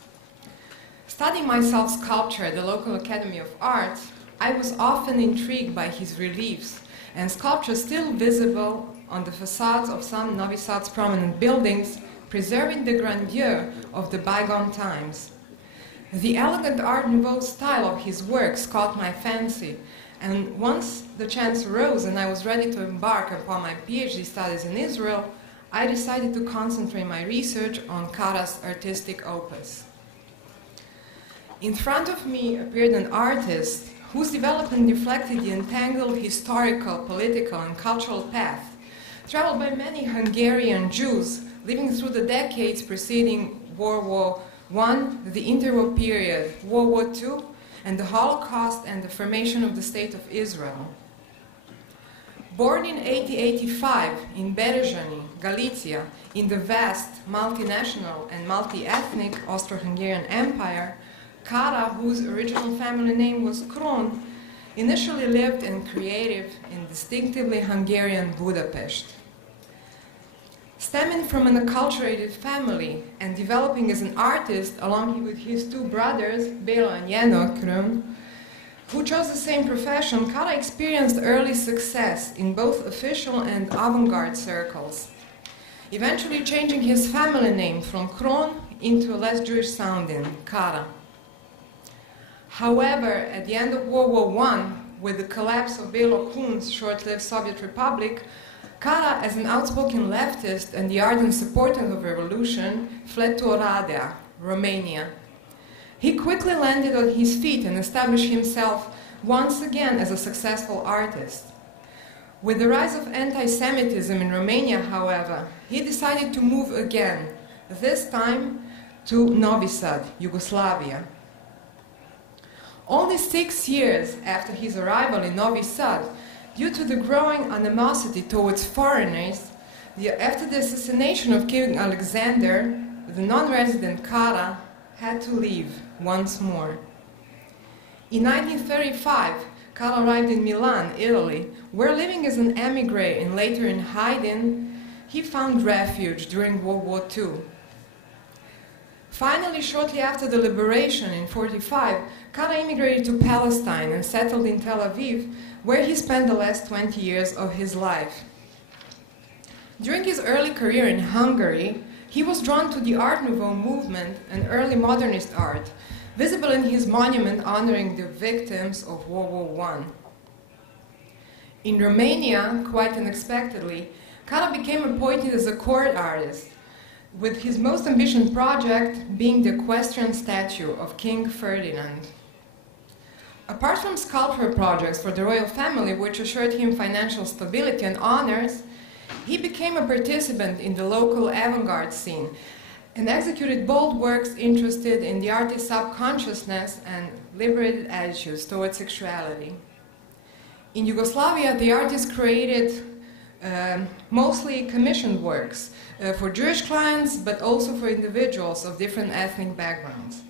Studying myself sculpture at the local Academy of Art, I was often intrigued by his reliefs and sculptures still visible on the facades of some Novi Sad's prominent buildings, preserving the grandeur of the bygone times. The elegant Art Nouveau style of his works caught my fancy, and once the chance arose and I was ready to embark upon my PhD studies in Israel, I decided to concentrate my research on Kara's artistic opus. In front of me appeared an artist whose development reflected the entangled historical, political, and cultural path traveled by many Hungarian Jews living through the decades preceding World War I, the interwar period, World War II, and the Holocaust and the formation of the State of Israel. Born in 1885 in Berezsany, Galicia, in the vast, multinational and multi-ethnic Austro-Hungarian Empire, Kara, whose original family name was Kron, initially lived in creative and distinctively Hungarian Budapscht. Stemming from an acculturated family and developing as an artist along with his two brothers, Bela and Jenő Kron, who chose the same profession, Kara experienced early success in both official and avant-garde circles, eventually changing his family name from Kron into a less Jewish sounding, Kara. However, at the end of World War I, with the collapse of Bela Kun's short-lived Soviet Republic, Kara, as an outspoken leftist and the ardent supporter of revolution, fled to Oradea, Romania. He quickly landed on his feet and established himself once again as a successful artist. With the rise of anti-Semitism in Romania, however, he decided to move again, this time to Novi Sad, Yugoslavia. Only 6 years after his arrival in Novi Sad, due to the growing animosity towards foreigners, After the assassination of King Alexander, the non-resident Kara had to leave once more. In 1935, Kara arrived in Milan, Italy, where living as an émigré and later in hiding, he found refuge during World War II. Finally, shortly after the liberation in 1945, Kara immigrated to Palestine and settled in Tel Aviv, where he spent the last 20 years of his life. During his early career in Hungary, he was drawn to the Art Nouveau movement and early modernist art, visible in his monument honoring the victims of World War I. In Romania, quite unexpectedly, Kara became appointed as a court artist, with his most ambitious project being the equestrian statue of King Ferdinand. Apart from sculpture projects for the royal family, which assured him financial stability and honors, he became a participant in the local avant-garde scene and executed bold works interested in the artist's subconsciousness and liberated attitudes towards sexuality. In Yugoslavia, the artist created mostly commissioned works for Jewish clients, but also for individuals of different ethnic backgrounds.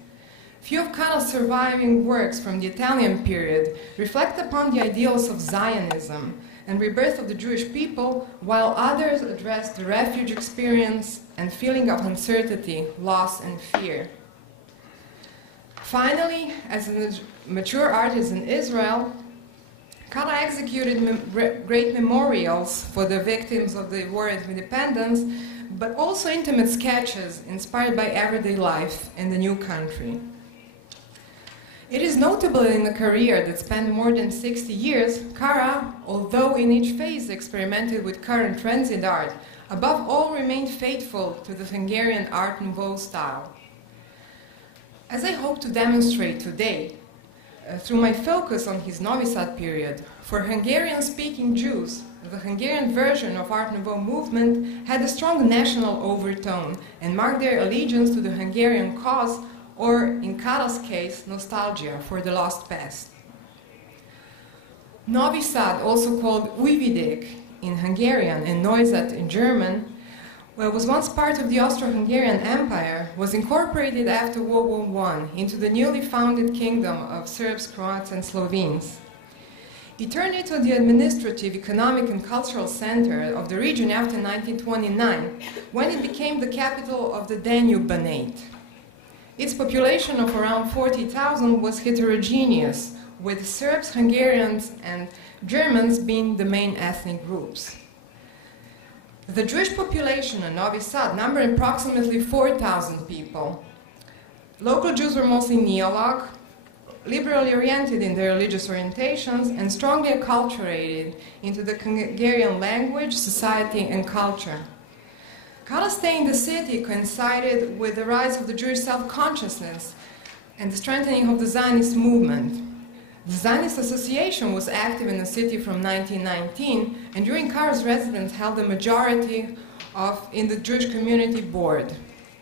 Few of Kara's surviving works from the Italian period reflect upon the ideals of Zionism and rebirth of the Jewish people, while others address the refuge experience and feeling of uncertainty, loss, and fear. Finally, as a mature artist in Israel, Kara executed great memorials for the victims of the War of Independence, but also intimate sketches inspired by everyday life in the new country. It is notable in a career that spanned more than 60 years, Kara, although in each phase experimented with current trends in art, above all remained faithful to the Hungarian Art Nouveau style. As I hope to demonstrate today, through my focus on his Novi Sad period, for Hungarian-speaking Jews, the Hungarian version of Art Nouveau movement had a strong national overtone and marked their allegiance to the Hungarian cause, or in Kara's case, nostalgia for the lost past. Novi Sad, also called Újvidék in Hungarian and Neustadt in German, was once part of the Austro-Hungarian Empire, was incorporated after World War I into the newly founded kingdom of Serbs, Croats, and Slovenes. It turned into the administrative, economic, and cultural center of the region after 1929, when it became the capital of the Danube-Banate. Its population of around 40,000 was heterogeneous, with Serbs, Hungarians, and Germans being the main ethnic groups. The Jewish population in Novi Sad numbered approximately 4,000 people. Local Jews were mostly Neolog, liberally oriented in their religious orientations, and strongly acculturated into the Hungarian language, society, and culture. Kara's stay in the city coincided with the rise of the Jewish self-consciousness and the strengthening of the Zionist movement. The Zionist Association was active in the city from 1919, and during Kara's residence held a majority in the Jewish Community Board.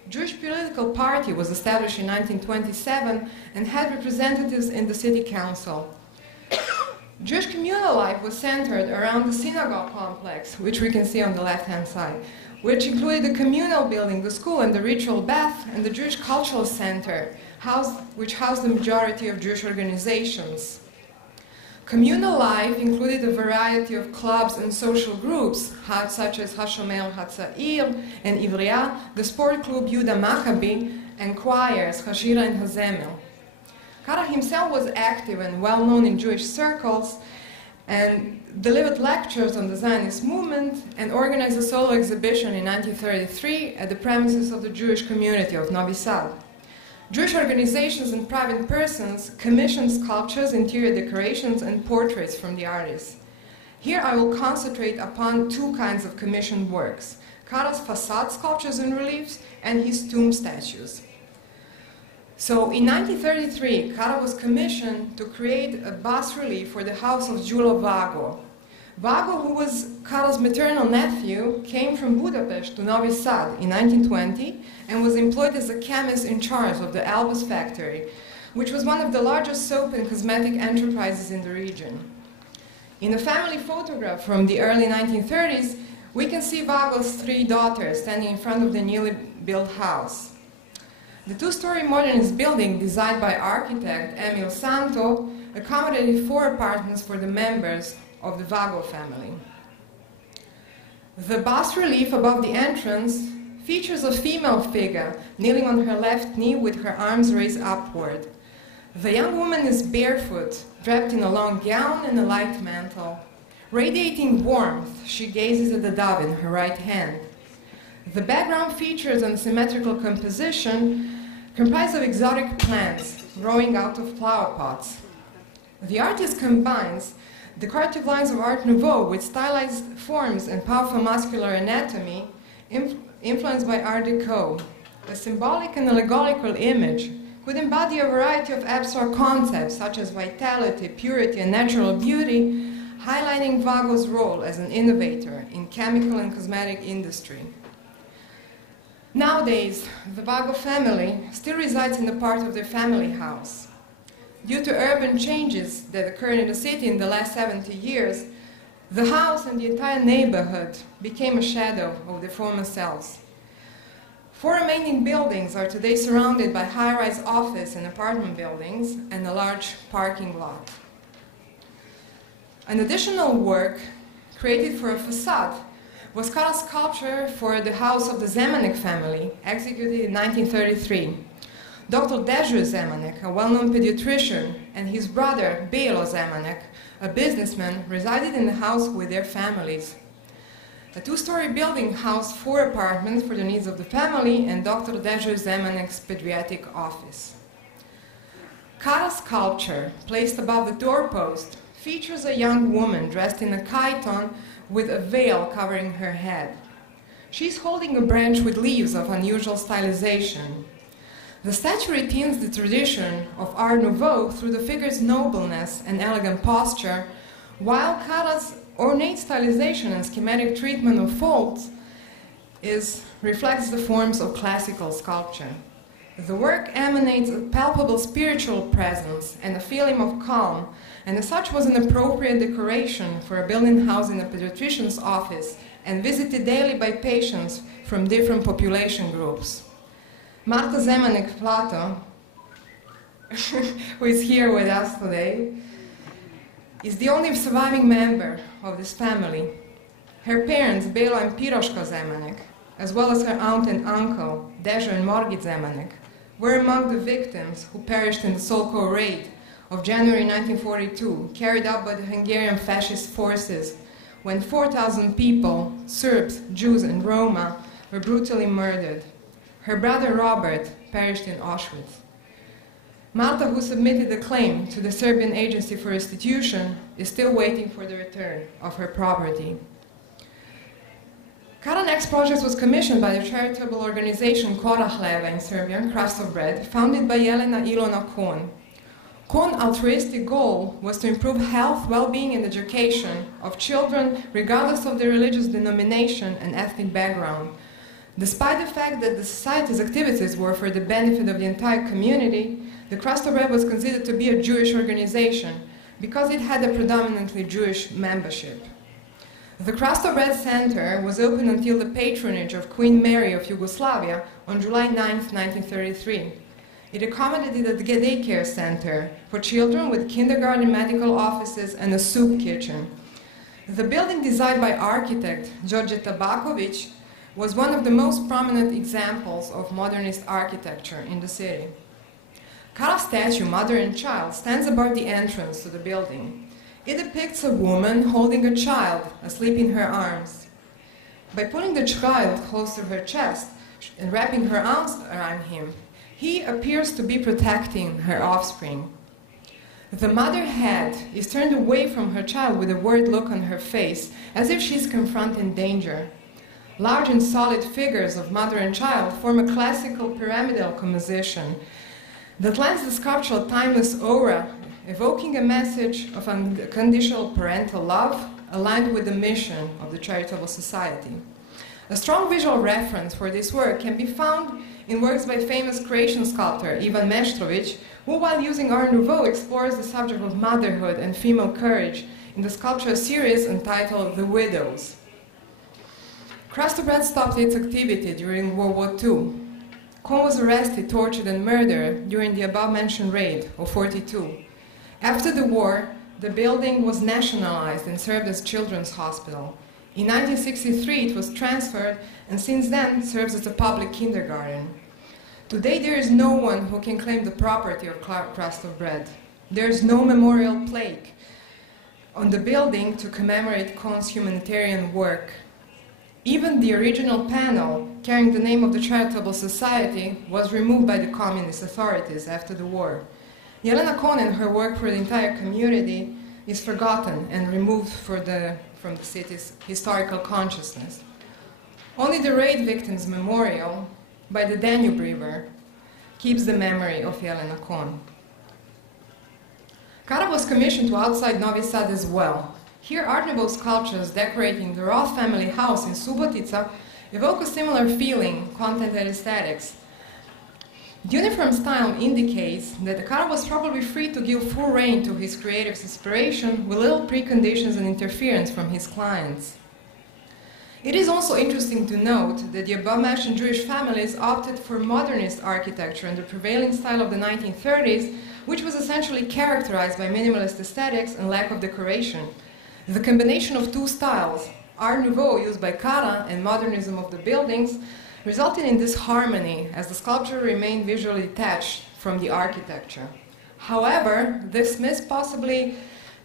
Jewish political party was established in 1927 and had representatives in the city council. Jewish communal life was centered around the synagogue complex, which we can see on the left-hand side, which included the communal building, the school, and the ritual bath, and the Jewish Cultural Center, which housed the majority of Jewish organizations. Communal life included a variety of clubs and social groups, such as Hashomer Hatzair and Ivriya, the sport club Yuda Maccabi, and choirs Hashira and Hazemel. Kara himself was active and well-known in Jewish circles, and delivered lectures on the Zionist movement and organized a solo exhibition in 1933 at the premises of the Jewish community of Novi Sad. Jewish organizations and private persons commissioned sculptures, interior decorations, and portraits from the artists. Here I will concentrate upon two kinds of commissioned works: Kara's facade sculptures and reliefs and his tomb statues. So in 1933, Kara was commissioned to create a bas-relief for the house of Gyula Vago. Vago, who was Kara's maternal nephew, came from Budapest to Novi Sad in 1920 and was employed as a chemist in charge of the Albus factory, which was one of the largest soap and cosmetic enterprises in the region. In a family photograph from the early 1930s, we can see Vago's three daughters standing in front of the newly built house. The two-story modernist building, designed by architect Emil Santo, accommodated 4 apartments for the members of the Vago family. The bas-relief above the entrance features a female figure kneeling on her left knee with her arms raised upward. The young woman is barefoot, draped in a long gown and a light mantle. Radiating warmth, she gazes at the dove in her right hand. The background features a symmetrical composition comprised of exotic plants growing out of flower pots. The artist combines decorative lines of Art Nouveau with stylized forms and powerful muscular anatomy influenced by Art Deco. A symbolic and allegorical image could embody a variety of abstract concepts such as vitality, purity, and natural beauty, highlighting Vago's role as an innovator in chemical and cosmetic industry. Nowadays, the Vago family still resides in the part of their family house. Due to urban changes that occurred in the city in the last 70 years, the house and the entire neighborhood became a shadow of their former selves. 4 remaining buildings are today surrounded by high-rise office and apartment buildings and a large parking lot. An additional work created for a facade was Kara's sculpture for the house of the Zemanek family, executed in 1933. Dr. Dežo Zemanek, a well-known pediatrician, and his brother Belo Zemanek, a businessman, resided in the house with their families. A 2-story building housed 4 apartments for the needs of the family and Dr. Dežo Zemanek's pediatric office. Kara's sculpture, placed above the doorpost, features a young woman dressed in a chiton with a veil covering her head. She's holding a branch with leaves of unusual stylization. The statue retains the tradition of Art Nouveau through the figure's nobleness and elegant posture, while Kara's ornate stylization and schematic treatment of folds reflects the forms of classical sculpture. The work emanates a palpable spiritual presence and a feeling of calm, and as such was an appropriate decoration for a building housed in a pediatrician's office and visited daily by patients from different population groups. Marta Zemanek Plato, who is here with us today, is the only surviving member of this family. Her parents, Belo and Piroshka Zemanek, as well as her aunt and uncle, Dežo and Morgit Zemanek, were among the victims who perished in the Solko raid of January 1942, carried out by the Hungarian fascist forces, when 4,000 people, Serbs, Jews, and Roma, were brutally murdered. Her brother Robert perished in Auschwitz. Marta, who submitted a claim to the Serbian Agency for Restitution, is still waiting for the return of her property. Kara's next project was commissioned by the charitable organization Kora Hleva in Serbian, Crust of Bread, founded by Jelena Ilona Kohn. Kohn's altruistic goal was to improve health, well-being, and education of children regardless of their religious denomination and ethnic background. Despite the fact that the society's activities were for the benefit of the entire community, the Crust of Bread was considered to be a Jewish organization because it had a predominantly Jewish membership. The Crust of Bread Center was open until the patronage of Queen Mary of Yugoslavia on July 9, 1933. It accommodated a daycare center for children with kindergarten, medical offices, and a soup kitchen. The building, designed by architect Đorđe Tabaković, was one of the most prominent examples of modernist architecture in the city. Kara's statue, Mother and Child, stands above the entrance to the building. It depicts a woman holding a child asleep in her arms. By putting the child close to her chest and wrapping her arms around him, he appears to be protecting her offspring. The mother head is turned away from her child with a worried look on her face, as if she's confronting danger. Large and solid figures of mother and child form a classical pyramidal composition that lends the sculpture a timeless aura, evoking a message of unconditional parental love aligned with the mission of the charitable society. A strong visual reference for this work can be found in works by famous Croatian sculptor Ivan Meštrović, who, while using Art Nouveau, explores the subject of motherhood and female courage in the sculpture series entitled The Widows. Crust of Bread stopped its activity during World War II. Kohn was arrested, tortured, and murdered during the above-mentioned raid of 42. After the war, the building was nationalized and served as children's hospital. In 1963, it was transferred, and since then serves as a public kindergarten. Today, there is no one who can claim the property of Crust of Bread. There is no memorial plaque on the building to commemorate Kohn's humanitarian work. Even the original panel carrying the name of the charitable society was removed by the communist authorities after the war. Jelena Kohn and her work for the entire community is forgotten and removed from the city's historical consciousness. Only the raid victims' memorial by the Danube River keeps the memory of Jelena Kohn. Kaara was commissioned to outside Novi Sad as well. Here, Art Nouveau sculptures decorating the Roth family house in Subotica evoke a similar feeling, content, and aesthetics. The uniform style indicates that Kaara was probably free to give full rein to his creative inspiration with little preconditions and interference from his clients. It is also interesting to note that the above-mentioned Jewish families opted for modernist architecture in the prevailing style of the 1930s, which was essentially characterized by minimalist aesthetics and lack of decoration. The combination of two styles, Art Nouveau used by Kaara and modernism of the buildings, resulted in this harmony as the sculpture remained visually detached from the architecture. However, this myth possibly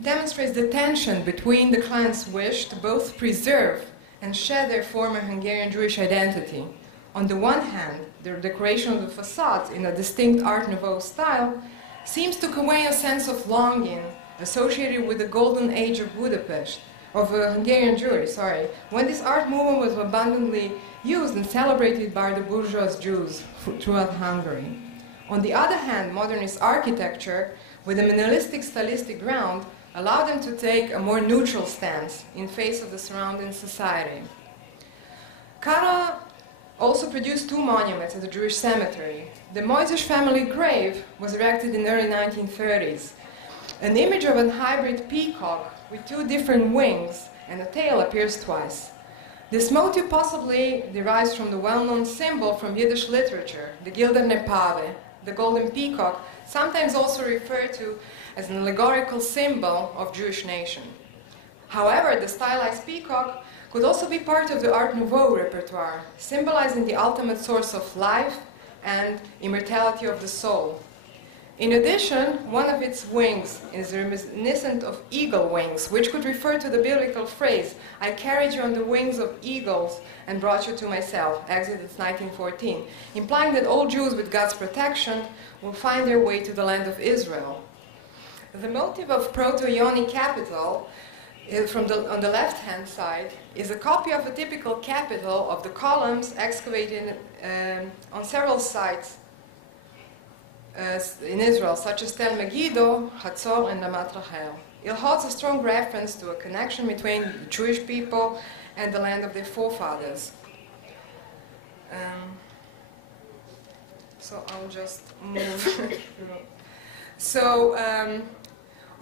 demonstrates the tension between the client's wish to both preserve and shed their former Hungarian Jewish identity. On the one hand, the decoration of the facades in a distinct Art Nouveau style seems to convey a sense of longing associated with the golden age of Budapest, of Hungarian Jewry, when this art movement was abundantly used and celebrated by the bourgeois Jews throughout Hungary. On the other hand, modernist architecture, with a minimalistic stylistic ground, allowed them to take a more neutral stance in face of the surrounding society. Kaara also produced two monuments at the Jewish cemetery. The Moises family grave was erected in the early 1930s. An image of a hybrid peacock with two different wings and a tail appears twice. This motif possibly derives from the well-known symbol from Yiddish literature, the Gilderne Pave, the golden peacock, sometimes also referred to as an allegorical symbol of Jewish nation. However, the stylized peacock could also be part of the Art Nouveau repertoire, symbolizing the ultimate source of life and immortality of the soul. In addition, one of its wings is reminiscent of eagle wings, which could refer to the biblical phrase, "I carried you on the wings of eagles and brought you to myself," Exodus 19:14, implying that all Jews with God's protection will find their way to the land of Israel. The motif of Proto-Ionic capital on the left-hand side is a copy of a typical capital of the columns excavated on several sites in Israel, such as Tel Megiddo, Hatzor, and Ramat Rachel. It holds a strong reference to a connection between the Jewish people and the land of their forefathers. So I'll just move.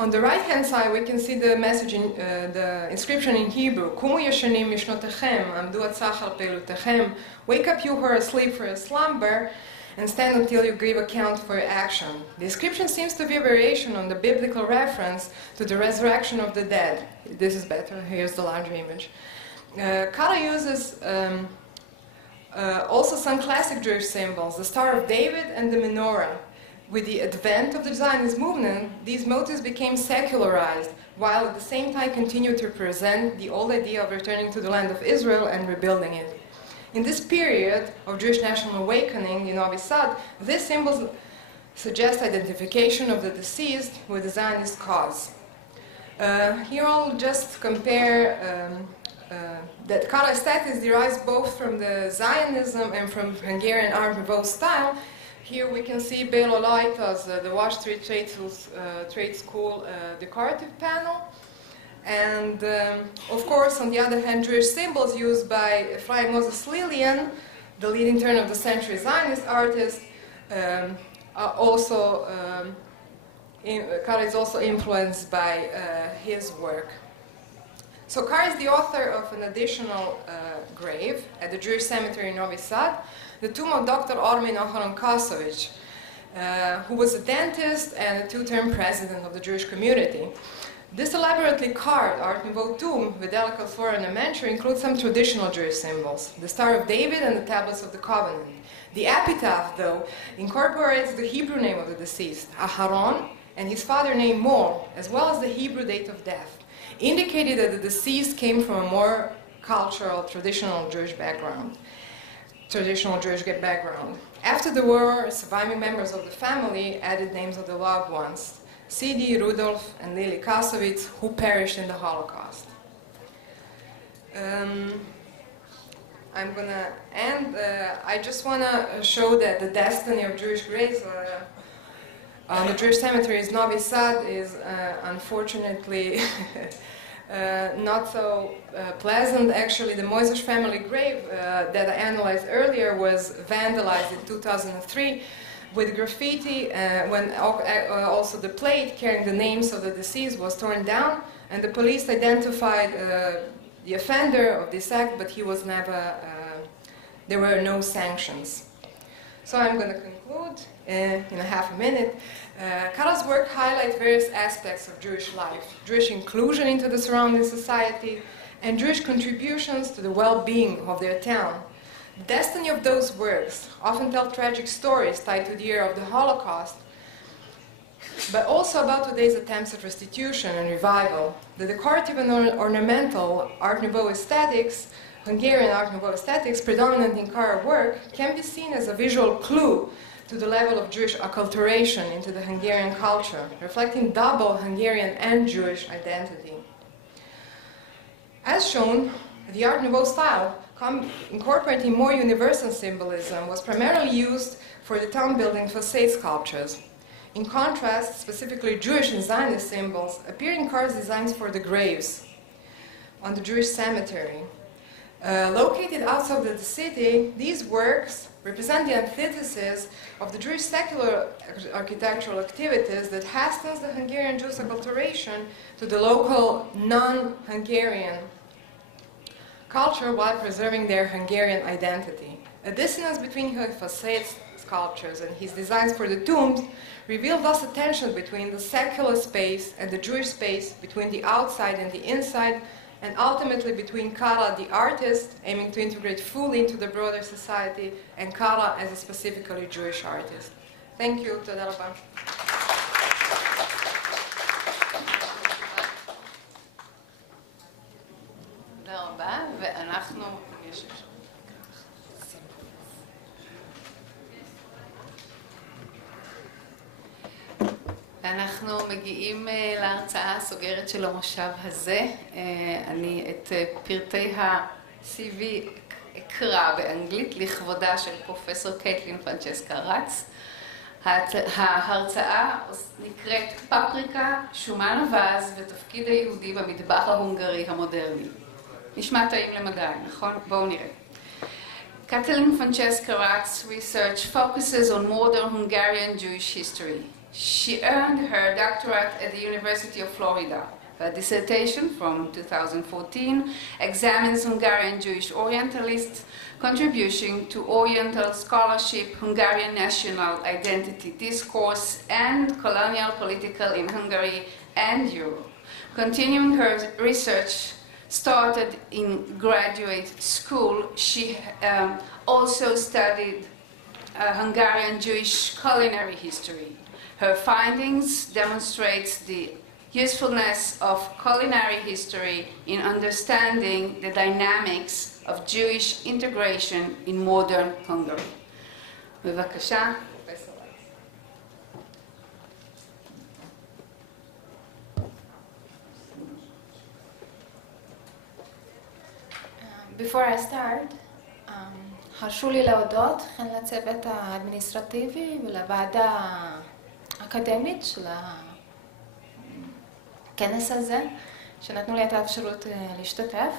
On the right-hand side, we can see the message, the inscription in Hebrew, Kumu yeshanim mishnotechem, amdu atzach al pelutechem, wake up you who are asleep for a slumber, and stand until you give account for your action. The inscription seems to be a variation on the biblical reference to the resurrection of the dead. This is better, here's the larger image. Kaara uses also some classic Jewish symbols, the Star of David and the menorah. With the advent of the Zionist movement, these motifs became secularized, while at the same time continued to represent the old idea of returning to the land of Israel and rebuilding it. In this period of Jewish national awakening in Novi Sad, these symbols suggest identification of the deceased with the Zionist cause. Here I'll just compare that Kaara aesthetics derives both from the Zionism and from Hungarian Art Nouveau style. Here we can see Béla Lajta's the Wash Street Trade School decorative panel. And of course, on the other hand, Jewish symbols used by Ephraim Moses Lillian, the leading turn of the century Zionist artist, Kaara is also influenced by his work. So Kara is the author of an additional grave at the Jewish cemetery in Novi Sad, the tomb of Dr. Armin Aharon Kasovic, who was a dentist and a two-term president of the Jewish community. This elaborately carved Art Nouveau tomb with delicate ornamentation includes some traditional Jewish symbols, the Star of David and the Tablets of the Covenant. The epitaph, though, incorporates the Hebrew name of the deceased, Aharon, and his father name Mor, as well as the Hebrew date of death, indicated that the deceased came from a more cultural, traditional Jewish background. After the war, surviving members of the family added names of the loved ones, Sidi, Rudolf, and Lili Kasovitz, who perished in the Holocaust. I'm going to end. I just want to show that the destiny of Jewish graves on the Jewish cemeteries Novi Sad is unfortunately not so pleasant. Actually, the Moises family grave that I analyzed earlier was vandalized in 2003 with graffiti, when also the plate carrying the names of the deceased was torn down, and the police identified the offender of this act, but he was never, there were no sanctions. So I'm going to conclude in a half a minute. Kara's work highlights various aspects of Jewish life, Jewish inclusion into the surrounding society, and Jewish contributions to the well-being of their town. The destiny of those works often tell tragic stories tied to the year of the Holocaust, but also about today's attempts at restitution and revival. The decorative and ornamental Art Nouveau aesthetics, Hungarian Art Nouveau aesthetics predominant in Kara work, can be seen as a visual clue to the level of Jewish acculturation into the Hungarian culture, reflecting double Hungarian and Jewish identity. As shown, the Art Nouveau style, incorporating more universal symbolism, was primarily used for the town building facade sculptures. In contrast, specifically Jewish and Zionist symbols appear in Kara's designs for the graves on the Jewish cemetery. Located outside of the city, these works represent the antithesis of the Jewish secular architectural activities that hastens the Hungarian Jewish acculturation to the local non-Hungarian culture while preserving their Hungarian identity. A dissonance between his facade sculptures and his designs for the tombs revealed thus a tension between the secular space and the Jewish space, between the outside and the inside, and ultimately between Kara, the artist, aiming to integrate fully into the broader society, and Kara as a specifically Jewish artist. Thank you. תודה רבה. תודה רבה, ואנחנו... אנחנו מגיעים להרצאה הסוגרת של המושב הזה. אני את פרטי ה-CV אקרא באנגלית לכבודה של פרופסור קייטלין פרנצ'סקה רץ. ההרצאה נקראת פפריקה, שומן אבז ותפקיד היהודי במטבח ההונגרי המודרני. נשמע טעים למדי, נכון? בואו נראה. Katalin Francesca Ratz's research focuses on modern Hungarian Jewish history. She earned her doctorate at the University of Florida. Her dissertation from 2014 examines Hungarian Jewish Orientalists' contribution to Oriental scholarship, Hungarian national identity discourse, and colonial political in Hungary and Europe. Continuing her research started in graduate school, she also studied Hungarian Jewish culinary history. Her findings demonstrate the usefulness of culinary history in understanding the dynamics of Jewish integration in modern Hungary. בבקשה, פרופסור רץ. Before I start, הרשו לי להודות הן לצוות האדמיניסטרטיבי ולוועדה האקדמית של הכנס הזה, שנתנו לי את האפשרות להשתתף.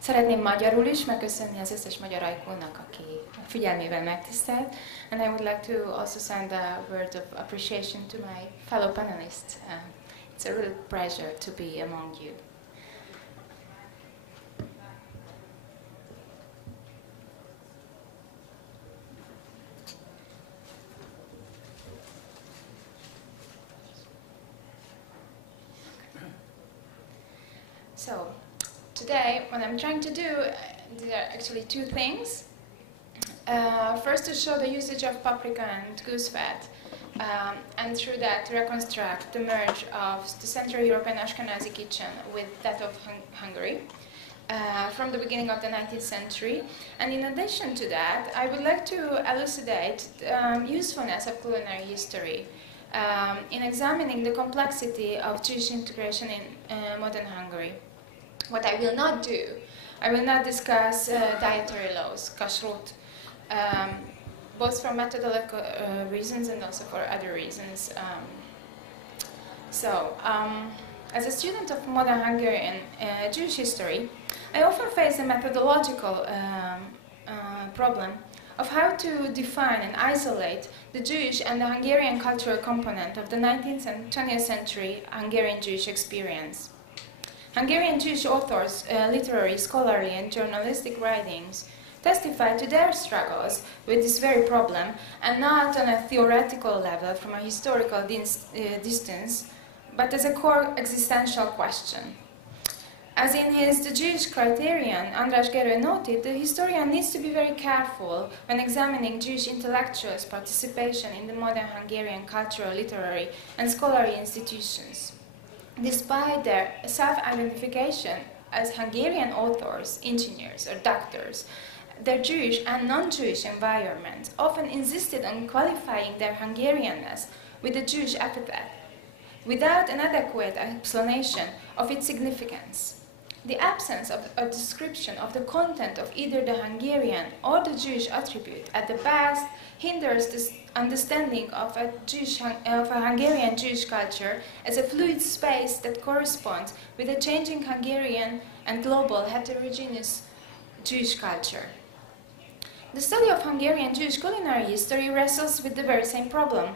Szeretném magyarul is megköszönni az összes magyar ajkónak, aki figyelmével megtisztelt, and I would like to also send a word of appreciation to my fellow panelists. It's a real pleasure to be among you. So, today, what I'm trying to do, there are actually two things. First, to show the usage of paprika and goose fat, and through that reconstruct the merge of the Central European Ashkenazi kitchen with that of Hungary from the beginning of the 19th century. And in addition to that, I would like to elucidate the usefulness of culinary history in examining the complexity of Jewish integration in modern Hungary. What I will not do, I will not discuss dietary laws, kashrut, both for methodological reasons and also for other reasons. As a student of modern Hungarian Jewish history, I often face a methodological problem of how to define and isolate the Jewish and the Hungarian cultural component of the 19th and 20th century Hungarian Jewish experience. Hungarian Jewish authors, literary, scholarly, and journalistic writings testify to their struggles with this very problem, and not on a theoretical level from a historical distance, but as a core existential question. As in his The Jewish Criterion, András Gerő noted, the historian needs to be very careful when examining Jewish intellectuals' participation in the modern Hungarian cultural, literary, and scholarly institutions. Despite their self-identification as Hungarian authors, engineers, or doctors, their Jewish and non-Jewish environment often insisted on qualifying their Hungarianness with a Jewish epithet, without an adequate explanation of its significance. The absence of a description of the content of either the Hungarian or the Jewish attribute at the best hinders the understanding of a Hungarian Jewish culture as a fluid space that corresponds with a changing Hungarian and global heterogeneous Jewish culture. The study of Hungarian Jewish culinary history wrestles with the very same problem.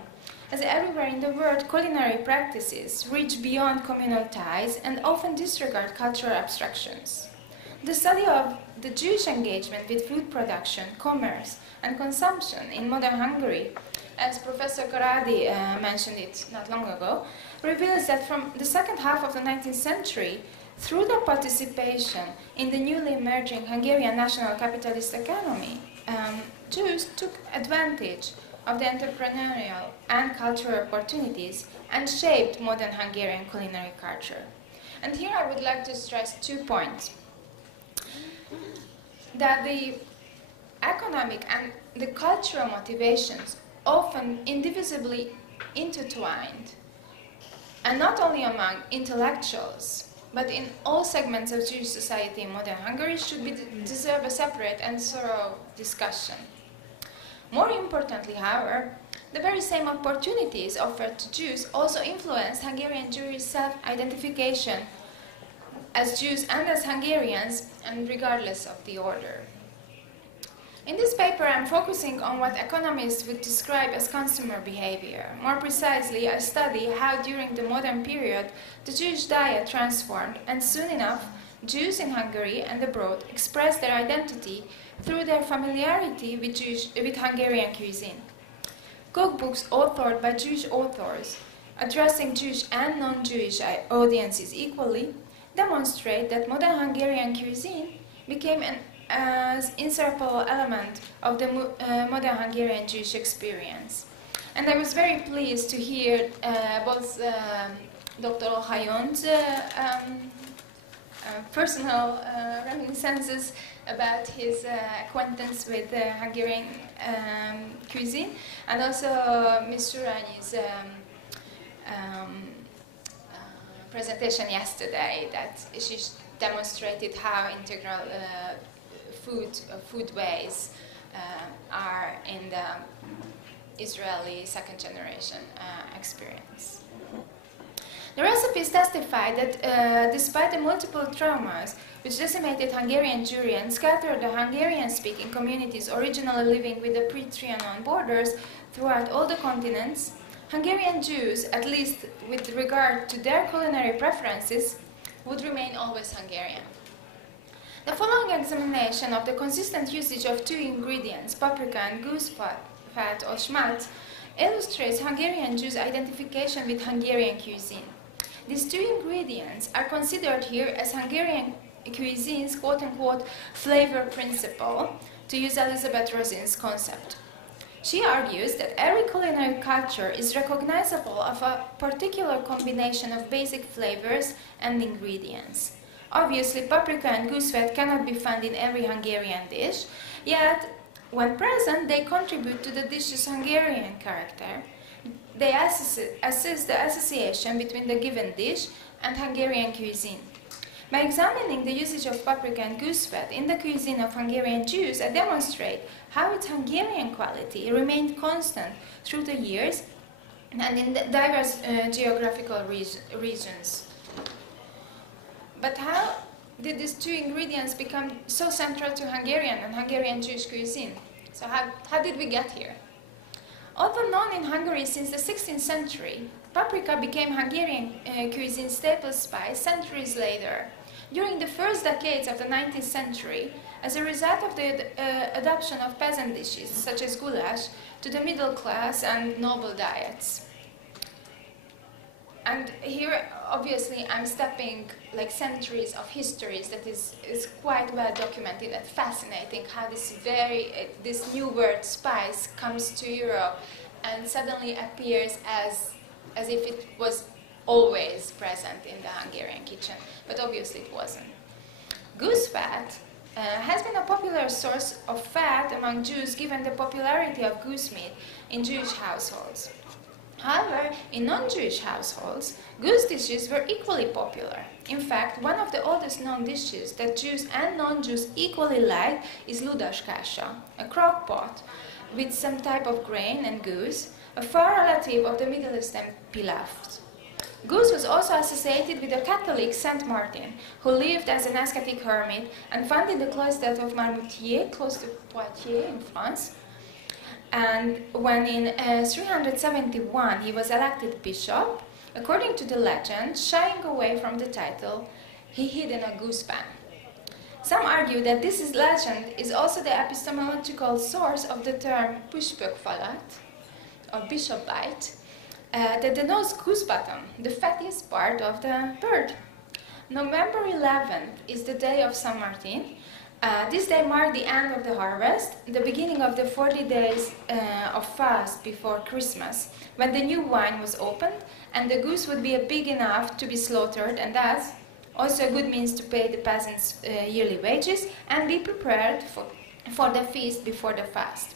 As everywhere in the world, culinary practices reach beyond communal ties and often disregard cultural abstractions. The study of the Jewish engagement with food production, commerce, and consumption in modern Hungary, as Professor Karadi mentioned it not long ago, reveals that from the second half of the 19th century, through their participation in the newly emerging Hungarian national capitalist economy, Jews took advantage of the entrepreneurial and cultural opportunities and shaped modern Hungarian culinary culture. And here I would like to stress 2 points. That the economic and the cultural motivations often indivisibly intertwined, and not only among intellectuals, but in all segments of Jewish society in modern Hungary, should deserve a separate and thorough discussion. More importantly, however, the very same opportunities offered to Jews also influenced Hungarian Jewish self-identification as Jews and as Hungarians, and regardless of the order. In this paper, I'm focusing on what economists would describe as consumer behavior. More precisely, I study how during the modern period the Jewish diet transformed, and soon enough, Jews in Hungary and abroad expressed their identity through their familiarity with Hungarian cuisine. Cookbooks authored by Jewish authors, addressing Jewish and non-Jewish audiences equally, demonstrate that modern Hungarian cuisine became an inseparable element of the modern Hungarian Jewish experience. And I was very pleased to hear both Dr. Ohayon's personal reminiscences about his acquaintance with Hungarian cuisine, and also Ms. Surani's presentation yesterday, that she demonstrated how integral foodways are in the Israeli second generation experience. The recipes testify that despite the multiple traumas which decimated Hungarian Jewry and scattered the Hungarian-speaking communities originally living with the pre-Trianon borders throughout all the continents, Hungarian Jews, at least with regard to their culinary preferences, would remain always Hungarian. The following examination of the consistent usage of two ingredients, paprika and goose fat or shmat, illustrates Hungarian Jews' identification with Hungarian cuisine. These two ingredients are considered here as Hungarian cuisine's quote-unquote flavor principle, to use Elizabeth Rosin's concept. She argues that every culinary culture is recognizable of a particular combination of basic flavors and ingredients. Obviously, paprika and goosefat cannot be found in every Hungarian dish, yet when present, they contribute to the dish's Hungarian character. They assist the association between the given dish and Hungarian cuisine. By examining the usage of paprika and goosefat in the cuisine of Hungarian Jews, I demonstrate how its Hungarian quality remained constant through the years and in the diverse geographical regions. But how did these two ingredients become so central to Hungarian and Hungarian Jewish cuisine? So how did we get here? Although known in Hungary since the 16th century, paprika became Hungarian cuisine staple spice centuries later. During the first decades of the 19th century, as a result of the adoption of peasant dishes such as goulash to the middle class and noble diets. And here, obviously, I'm stepping like centuries of histories that is quite well documented and fascinating how this new word spice comes to Europe and suddenly appears as if it was always present in the Hungarian kitchen, but obviously it wasn't. Goose fat has been a popular source of fat among Jews given the popularity of goose meat in Jewish households. However, in non-Jewish households, goose dishes were equally popular. In fact, one of the oldest known dishes that Jews and non-Jews equally like is ludaskásha, a crock pot with some type of grain and goose, a far relative of the Middle Eastern pilaf. Goose was also associated with the Catholic Saint Martin, who lived as an ascetic hermit and founded the cloister of Marmoutier, close to Poitiers in France. And when in 371 he was elected bishop, according to the legend, shying away from the title, he hid in a goose pen. Some argue that this legend is also the epistemological source of the term püspökfalat, or bishop bite, that denotes goose bottom, the fattiest part of the bird. November 11th is the day of Saint Martin. This day marked the end of the harvest, the beginning of the 40 days of fast before Christmas, when the new wine was opened and the goose would be big enough to be slaughtered, and thus also a good means to pay the peasants' yearly wages and be prepared for the feast before the fast.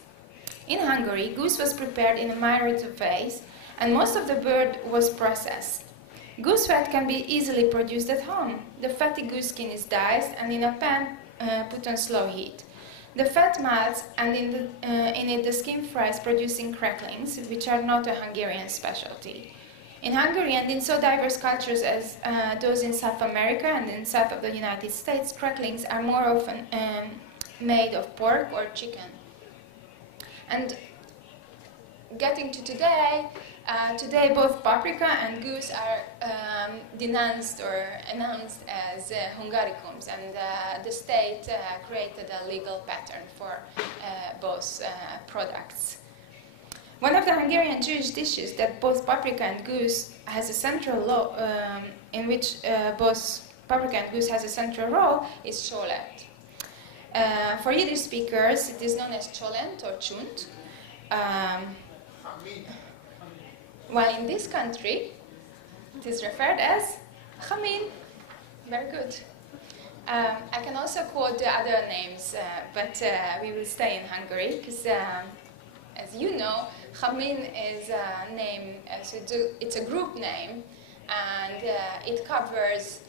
In Hungary, goose was prepared in a myriad of ways, and most of the bird was processed. Goose fat can be easily produced at home. The fatty goose skin is diced and in a pan put on slow heat. The fat melts, and in it the skin fries, producing cracklings, which are not a Hungarian specialty. In Hungary and in so diverse cultures as those in South America and in south of the United States, cracklings are more often made of pork or chicken. And getting to today, today both paprika and goose are denounced or announced as Hungaricums, and the state created a legal pattern for both products. One of the Hungarian Jewish dishes that both paprika and goose has a central role, in which both paprika and goose has a central role, is csolet. For Yiddish speakers, it is known as csolent or csunt. While in this country, it is referred as chamin. Very good. I can also quote the other names, but we will stay in Hungary, because as you know, chamin is a name, so it's a group name, and it covers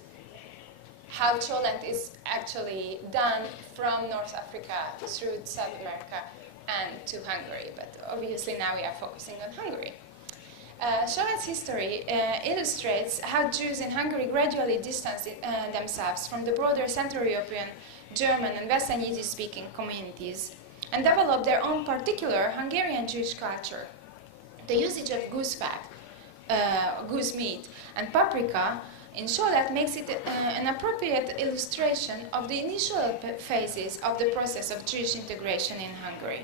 how csolent is actually done from North Africa through South America and to Hungary, but obviously now we are focusing on Hungary. Csolet's history illustrates how Jews in Hungary gradually distanced themselves from the broader Central European, German and Western Yiddish-speaking communities and developed their own particular Hungarian Jewish culture. The usage of goose fat, goose meat and paprika in csolet makes it an appropriate illustration of the initial phases of the process of Jewish integration in Hungary.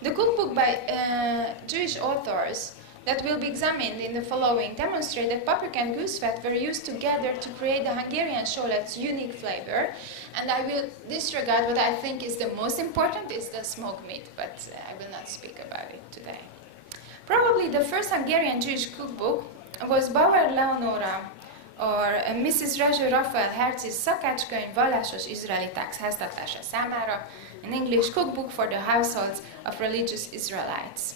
The cookbook by Jewish authors that will be examined in the following demonstrate that paprika and goose fat were used together to create the Hungarian sholet's unique flavor. And I will disregard what I think is the most important, is the smoked meat, but I will not speak about it today. Probably the first Hungarian Jewish cookbook was Bauer Leonora or Mrs. Rezső Raphael Hertz's szakácskönyv vallásos izraeliták háztartása számára, an English cookbook for the households of religious Israelites.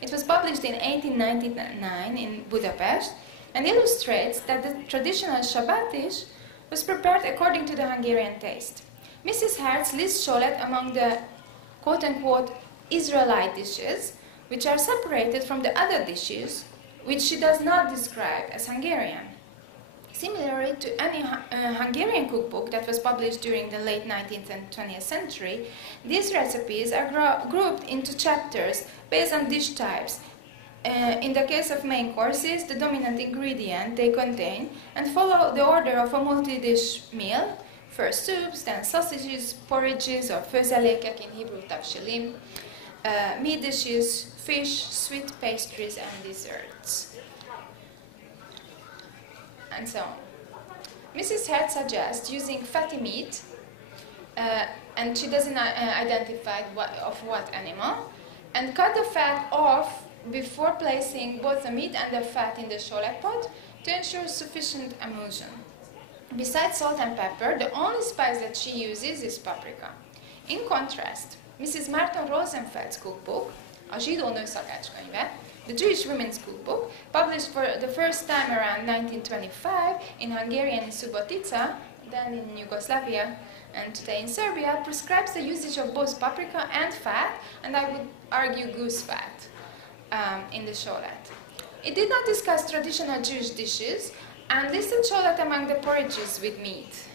It was published in 1899 in Budapest and illustrates that the traditional Shabbat dish was prepared according to the Hungarian taste. Mrs. Hertz lists sholet among the quote-unquote Israelite dishes, which are separated from the other dishes, which she does not describe as Hungarian. Similarly to any Hungarian cookbook that was published during the late 19th and 20th century, these recipes are grouped into chapters based on dish types. In the case of main courses, the dominant ingredient they contain and follow the order of a multi-dish meal, first soups, then sausages, porridges or főzelékek, in Hebrew tavshilim, meat dishes, fish, sweet pastries and desserts, and so on. Mrs. Hertz suggests using fatty meat, and she doesn't identify what animal, and cut the fat off before placing both the meat and the fat in the sholet pot to ensure sufficient emulsion. Besides salt and pepper, the only spice that she uses is paprika. In contrast, Mrs. Martin Rosenfeld's cookbook, a zsidó nő szakácskönyve, the Jewish women's cookbook, published for the first time around 1925 in Hungarian in Subotica, then in Yugoslavia, and today in Serbia, prescribes the usage of both paprika and fat, and I would argue goose fat, in the sholet. It did not discuss traditional Jewish dishes and listed sholet among the porridges with meat.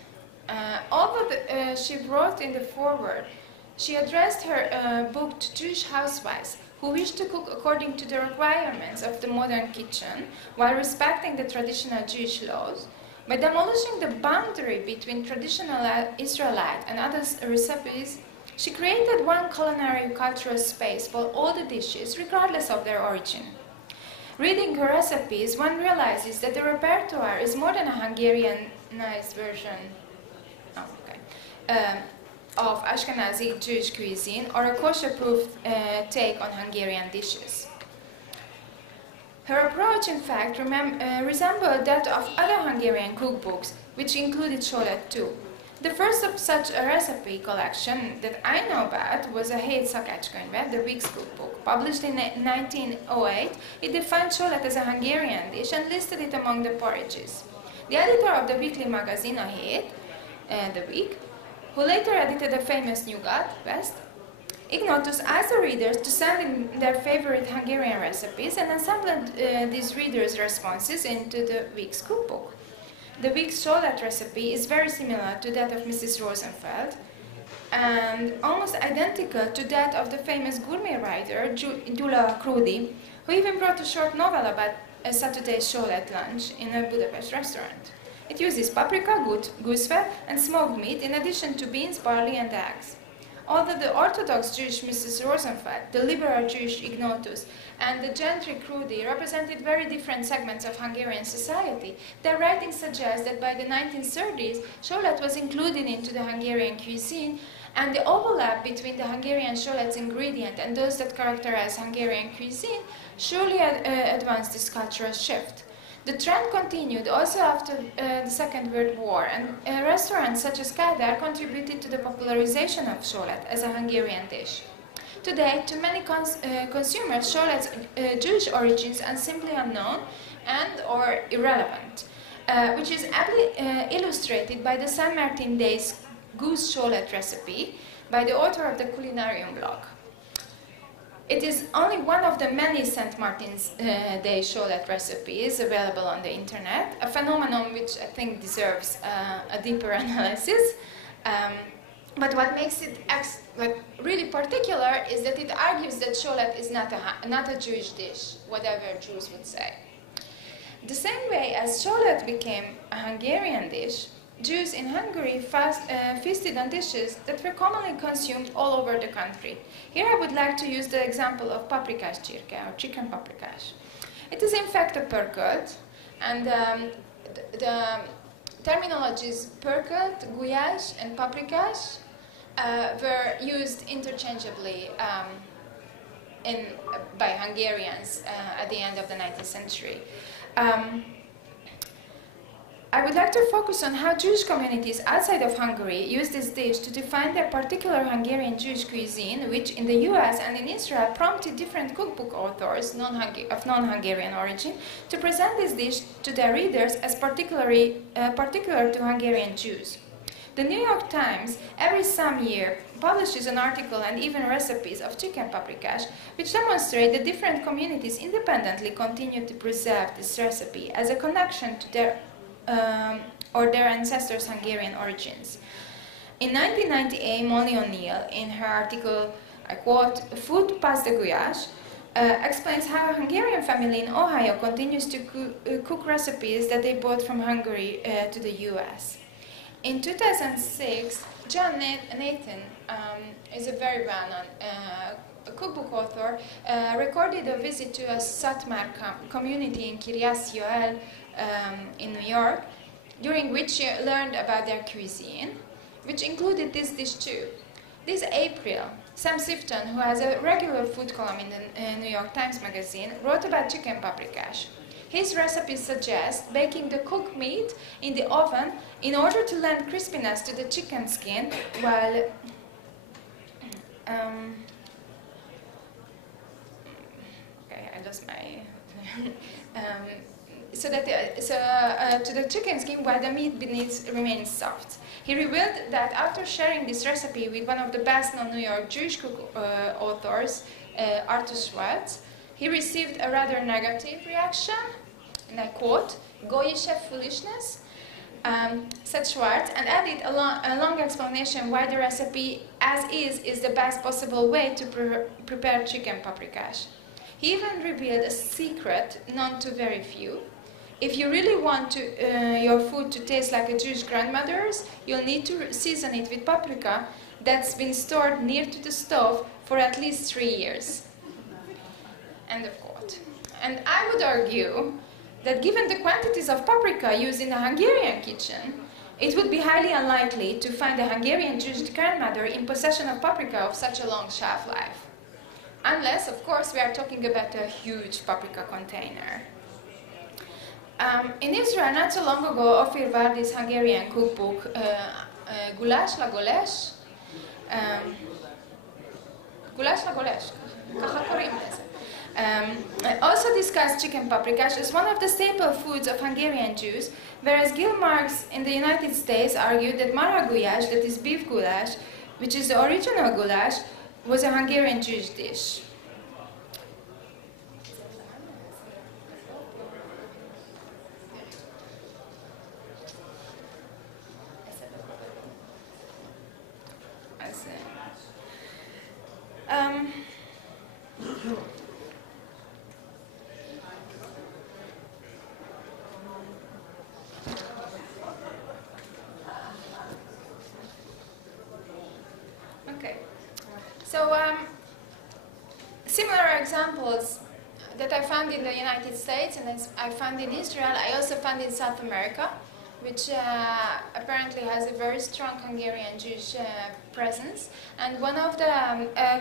Although she wrote in the foreword, she addressed her book to Jewish housewives who wished to cook according to the requirements of the modern kitchen while respecting the traditional Jewish laws. By demolishing the boundary between traditional Israelite and other recipes, she created one culinary cultural space for all the dishes, regardless of their origin. Reading her recipes, one realizes that the repertoire is more than a Hungarianized version of Ashkenazi Jewish cuisine or a kosher-proof take on Hungarian dishes. Her approach, in fact, resembled that of other Hungarian cookbooks, which included sholet too. The first of such a recipe collection that I know about was a Hét szakácskönyve, the week's cookbook. Published in 1908, it defined sholet as a Hungarian dish and listed it among the porridges. The editor of the weekly magazine, a Hét, the Week, who later edited the famous Nyugat, West, Ignotus asked the readers to send in their favorite Hungarian recipes and assembled these readers' responses into the week's cookbook. The week's sholet recipe is very similar to that of Mrs. Rosenfeld and almost identical to that of the famous gourmet writer Gyula Krudi, who even wrote a short novel about a Saturday sholet lunch in a Budapest restaurant. It uses paprika, goose fat, and smoked meat in addition to beans, barley, and eggs. Although the Orthodox Jewish Mrs. Rosenfeld, the liberal Jewish Ignotus, and the gentry Krudi represented very different segments of Hungarian society, their writings suggest that by the 1930s, sholet was included into the Hungarian cuisine, and the overlap between the Hungarian sholet's ingredient and those that characterize Hungarian cuisine surely advanced this cultural shift. The trend continued also after the Second World War, and restaurants such as Kádár contributed to the popularization of sholet as a Hungarian dish. Today, to many consumers, sholet's Jewish origins are simply unknown and/or irrelevant, which is aptly illustrated by the St. Martin Day's goose sholet recipe by the author of the Culinarium blog. It is only one of the many St. Martin's Day sholet recipes available on the internet, a phenomenon which I think deserves a deeper analysis. But what makes it really particular is that it argues that sholet is not a Jewish dish, whatever Jews would say. The same way as sholet became a Hungarian dish, Jews in Hungary feasted on dishes that were commonly consumed all over the country. Here I would like to use the example of paprikás csirke, or chicken paprikás. It is in fact a percult, and the terminologies percult, gouillage, and paprikage were used interchangeably by Hungarians at the end of the 19th century. I would like to focus on how Jewish communities outside of Hungary use this dish to define their particular Hungarian Jewish cuisine, which in the US and in Israel prompted different cookbook authors of non-Hungarian origin to present this dish to their readers as particular to Hungarian Jews. The New York Times, every some year, publishes an article and even recipes of chicken paprikash, which demonstrate that different communities independently continue to preserve this recipe as a connection to their ancestors' Hungarian origins. In 1998, Molly O'Neill, in her article, I quote, "Food past the goulash," explains how a Hungarian family in Ohio continues to cook recipes that they brought from Hungary to the US. In 2006, John Nathan is a very well-known cookbook author, recorded a visit to a Satmar community in Kiryas Yoel in New York, during which she learned about their cuisine, which included this dish too. This April, Sam Sifton, who has a regular food column in the New York Times magazine, wrote about chicken paprikash. His recipe suggests baking the cooked meat in the oven in order to lend crispiness to the chicken skin, while okay, I lost my to the chicken skin while the meat beneath remains soft. He revealed that after sharing this recipe with one of the best-known New York Jewish cook authors, Arthur Schwartz, he received a rather negative reaction, and I quote, "Goyish foolishness," said Schwartz, and added a long explanation why the recipe as is the best possible way to prepare chicken paprikash. He even revealed a secret known to very few. If you really want your food to taste like a Jewish grandmother's, you'll need to season it with paprika that's been stored near to the stove for at least 3 years. End of quote. And I would argue that given the quantities of paprika used in the Hungarian kitchen, it would be highly unlikely to find a Hungarian Jewish grandmother in possession of paprika of such a long shelf life. Unless, of course, we are talking about a huge paprika container. In Israel, not so long ago, Ofir Vardi's Hungarian cookbook, Gulash la Golesh, ככה קוראים לזה. Also discussed chicken paprikash as one of the staple foods of Hungarian Jews, whereas Gil Marx in the United States argued that mara goulash, that is beef goulash, which is the original goulash, was a Hungarian Jewish dish. Okay, so similar examples that I found in the United States and I found in Israel, I also found in South America, which apparently has a very strong Hungarian Jewish presence. And one of the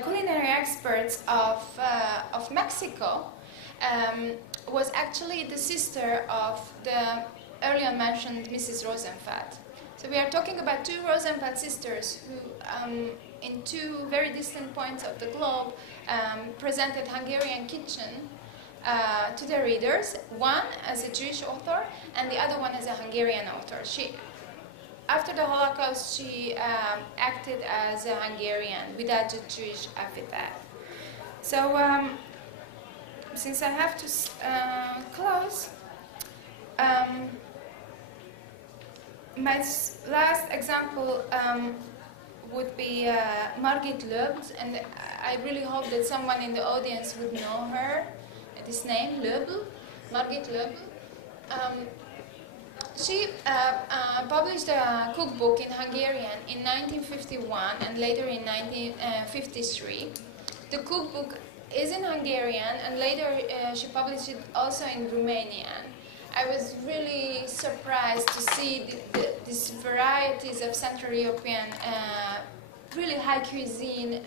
culinary experts of Mexico was actually the sister of the earlier mentioned Mrs. Rosenfeld. So we are talking about two Rosenfeld sisters who, in two very distant points of the globe, presented Hungarian kitchen to their readers, one as a Jewish author and the other one as a Hungarian author. After the Holocaust, she acted as a Hungarian without a Jewish epithet. So, since I have to close, my last example would be Margit Löbl, and I really hope that someone in the audience would know her. This name, Löbl, Margit Löbl. She published a cookbook in Hungarian in 1951 and later in 1953. The cookbook is in Hungarian, and later she published it also in Romanian. I was really surprised to see these varieties of Central European, really high cuisine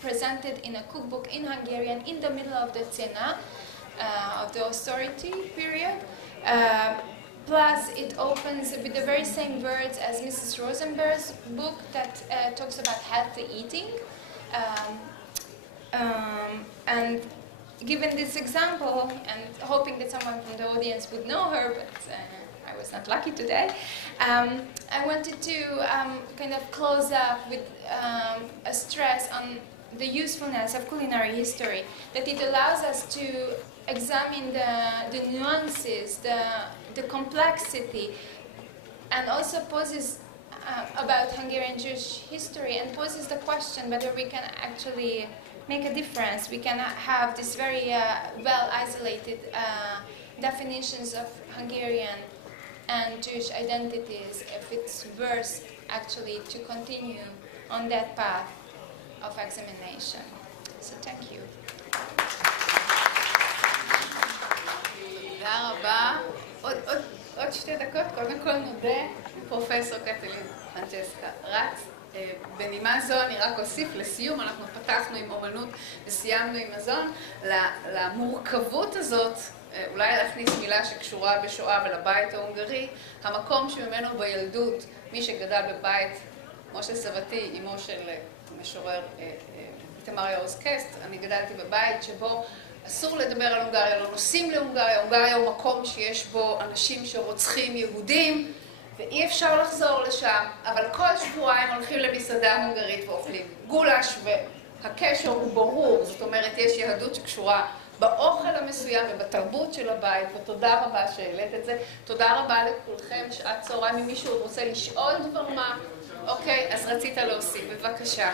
presented in a cookbook in Hungarian in the middle of the cena, of the austerity period. Plus, it opens with the very same words as Mrs. Rosenberg's book that talks about healthy eating. And given this example, and hoping that someone from the audience would know her, but I was not lucky today, I wanted to kind of close up with a stress on the usefulness of culinary history, that it allows us to examine the nuances, the complexity, and also poses about Hungarian Jewish history, and poses the question whether we can actually make a difference. We can have these very well-isolated definitions of Hungarian and Jewish identities, if it's worth actually to continue on that path of examination. So thank you. תודה רבה. עוד 2 דקות, קודם כל נודה פרופסור קטלין פרנצ'סקה רץ. בנימה זו אני רק אוסיף לסיום, אנחנו פתחנו עם אומנות וסיימנו עם מזון, למורכבות הזאת, אולי להכניס מילה שקשורה בשואה ולבית ההונגרי, המקום שממנו בילדות, מי שגדל בבית, כמו של סבתי, אמו של משורר איתמר יאוזקסט, אני גדלתי בבית שבו אסור לדבר על הונגריה, לא נוסעים להונגריה, הונגריה הוא מקום שיש בו אנשים שרוצחים יהודים, ואי אפשר לחזור לשם, אבל כל שבועיים הולכים למסעדה הונגרית ואוכלים גולש, והקשר הוא ברור, זאת אומרת, יש יהדות שקשורה באוכל המסוים ובתרבות של הבית, ותודה רבה שהעלית את זה. תודה רבה לכולכם, שעת צהריים. אם מישהו רוצה לשאול דבר מה, אוקיי, אז רצית להוסיף, בבקשה.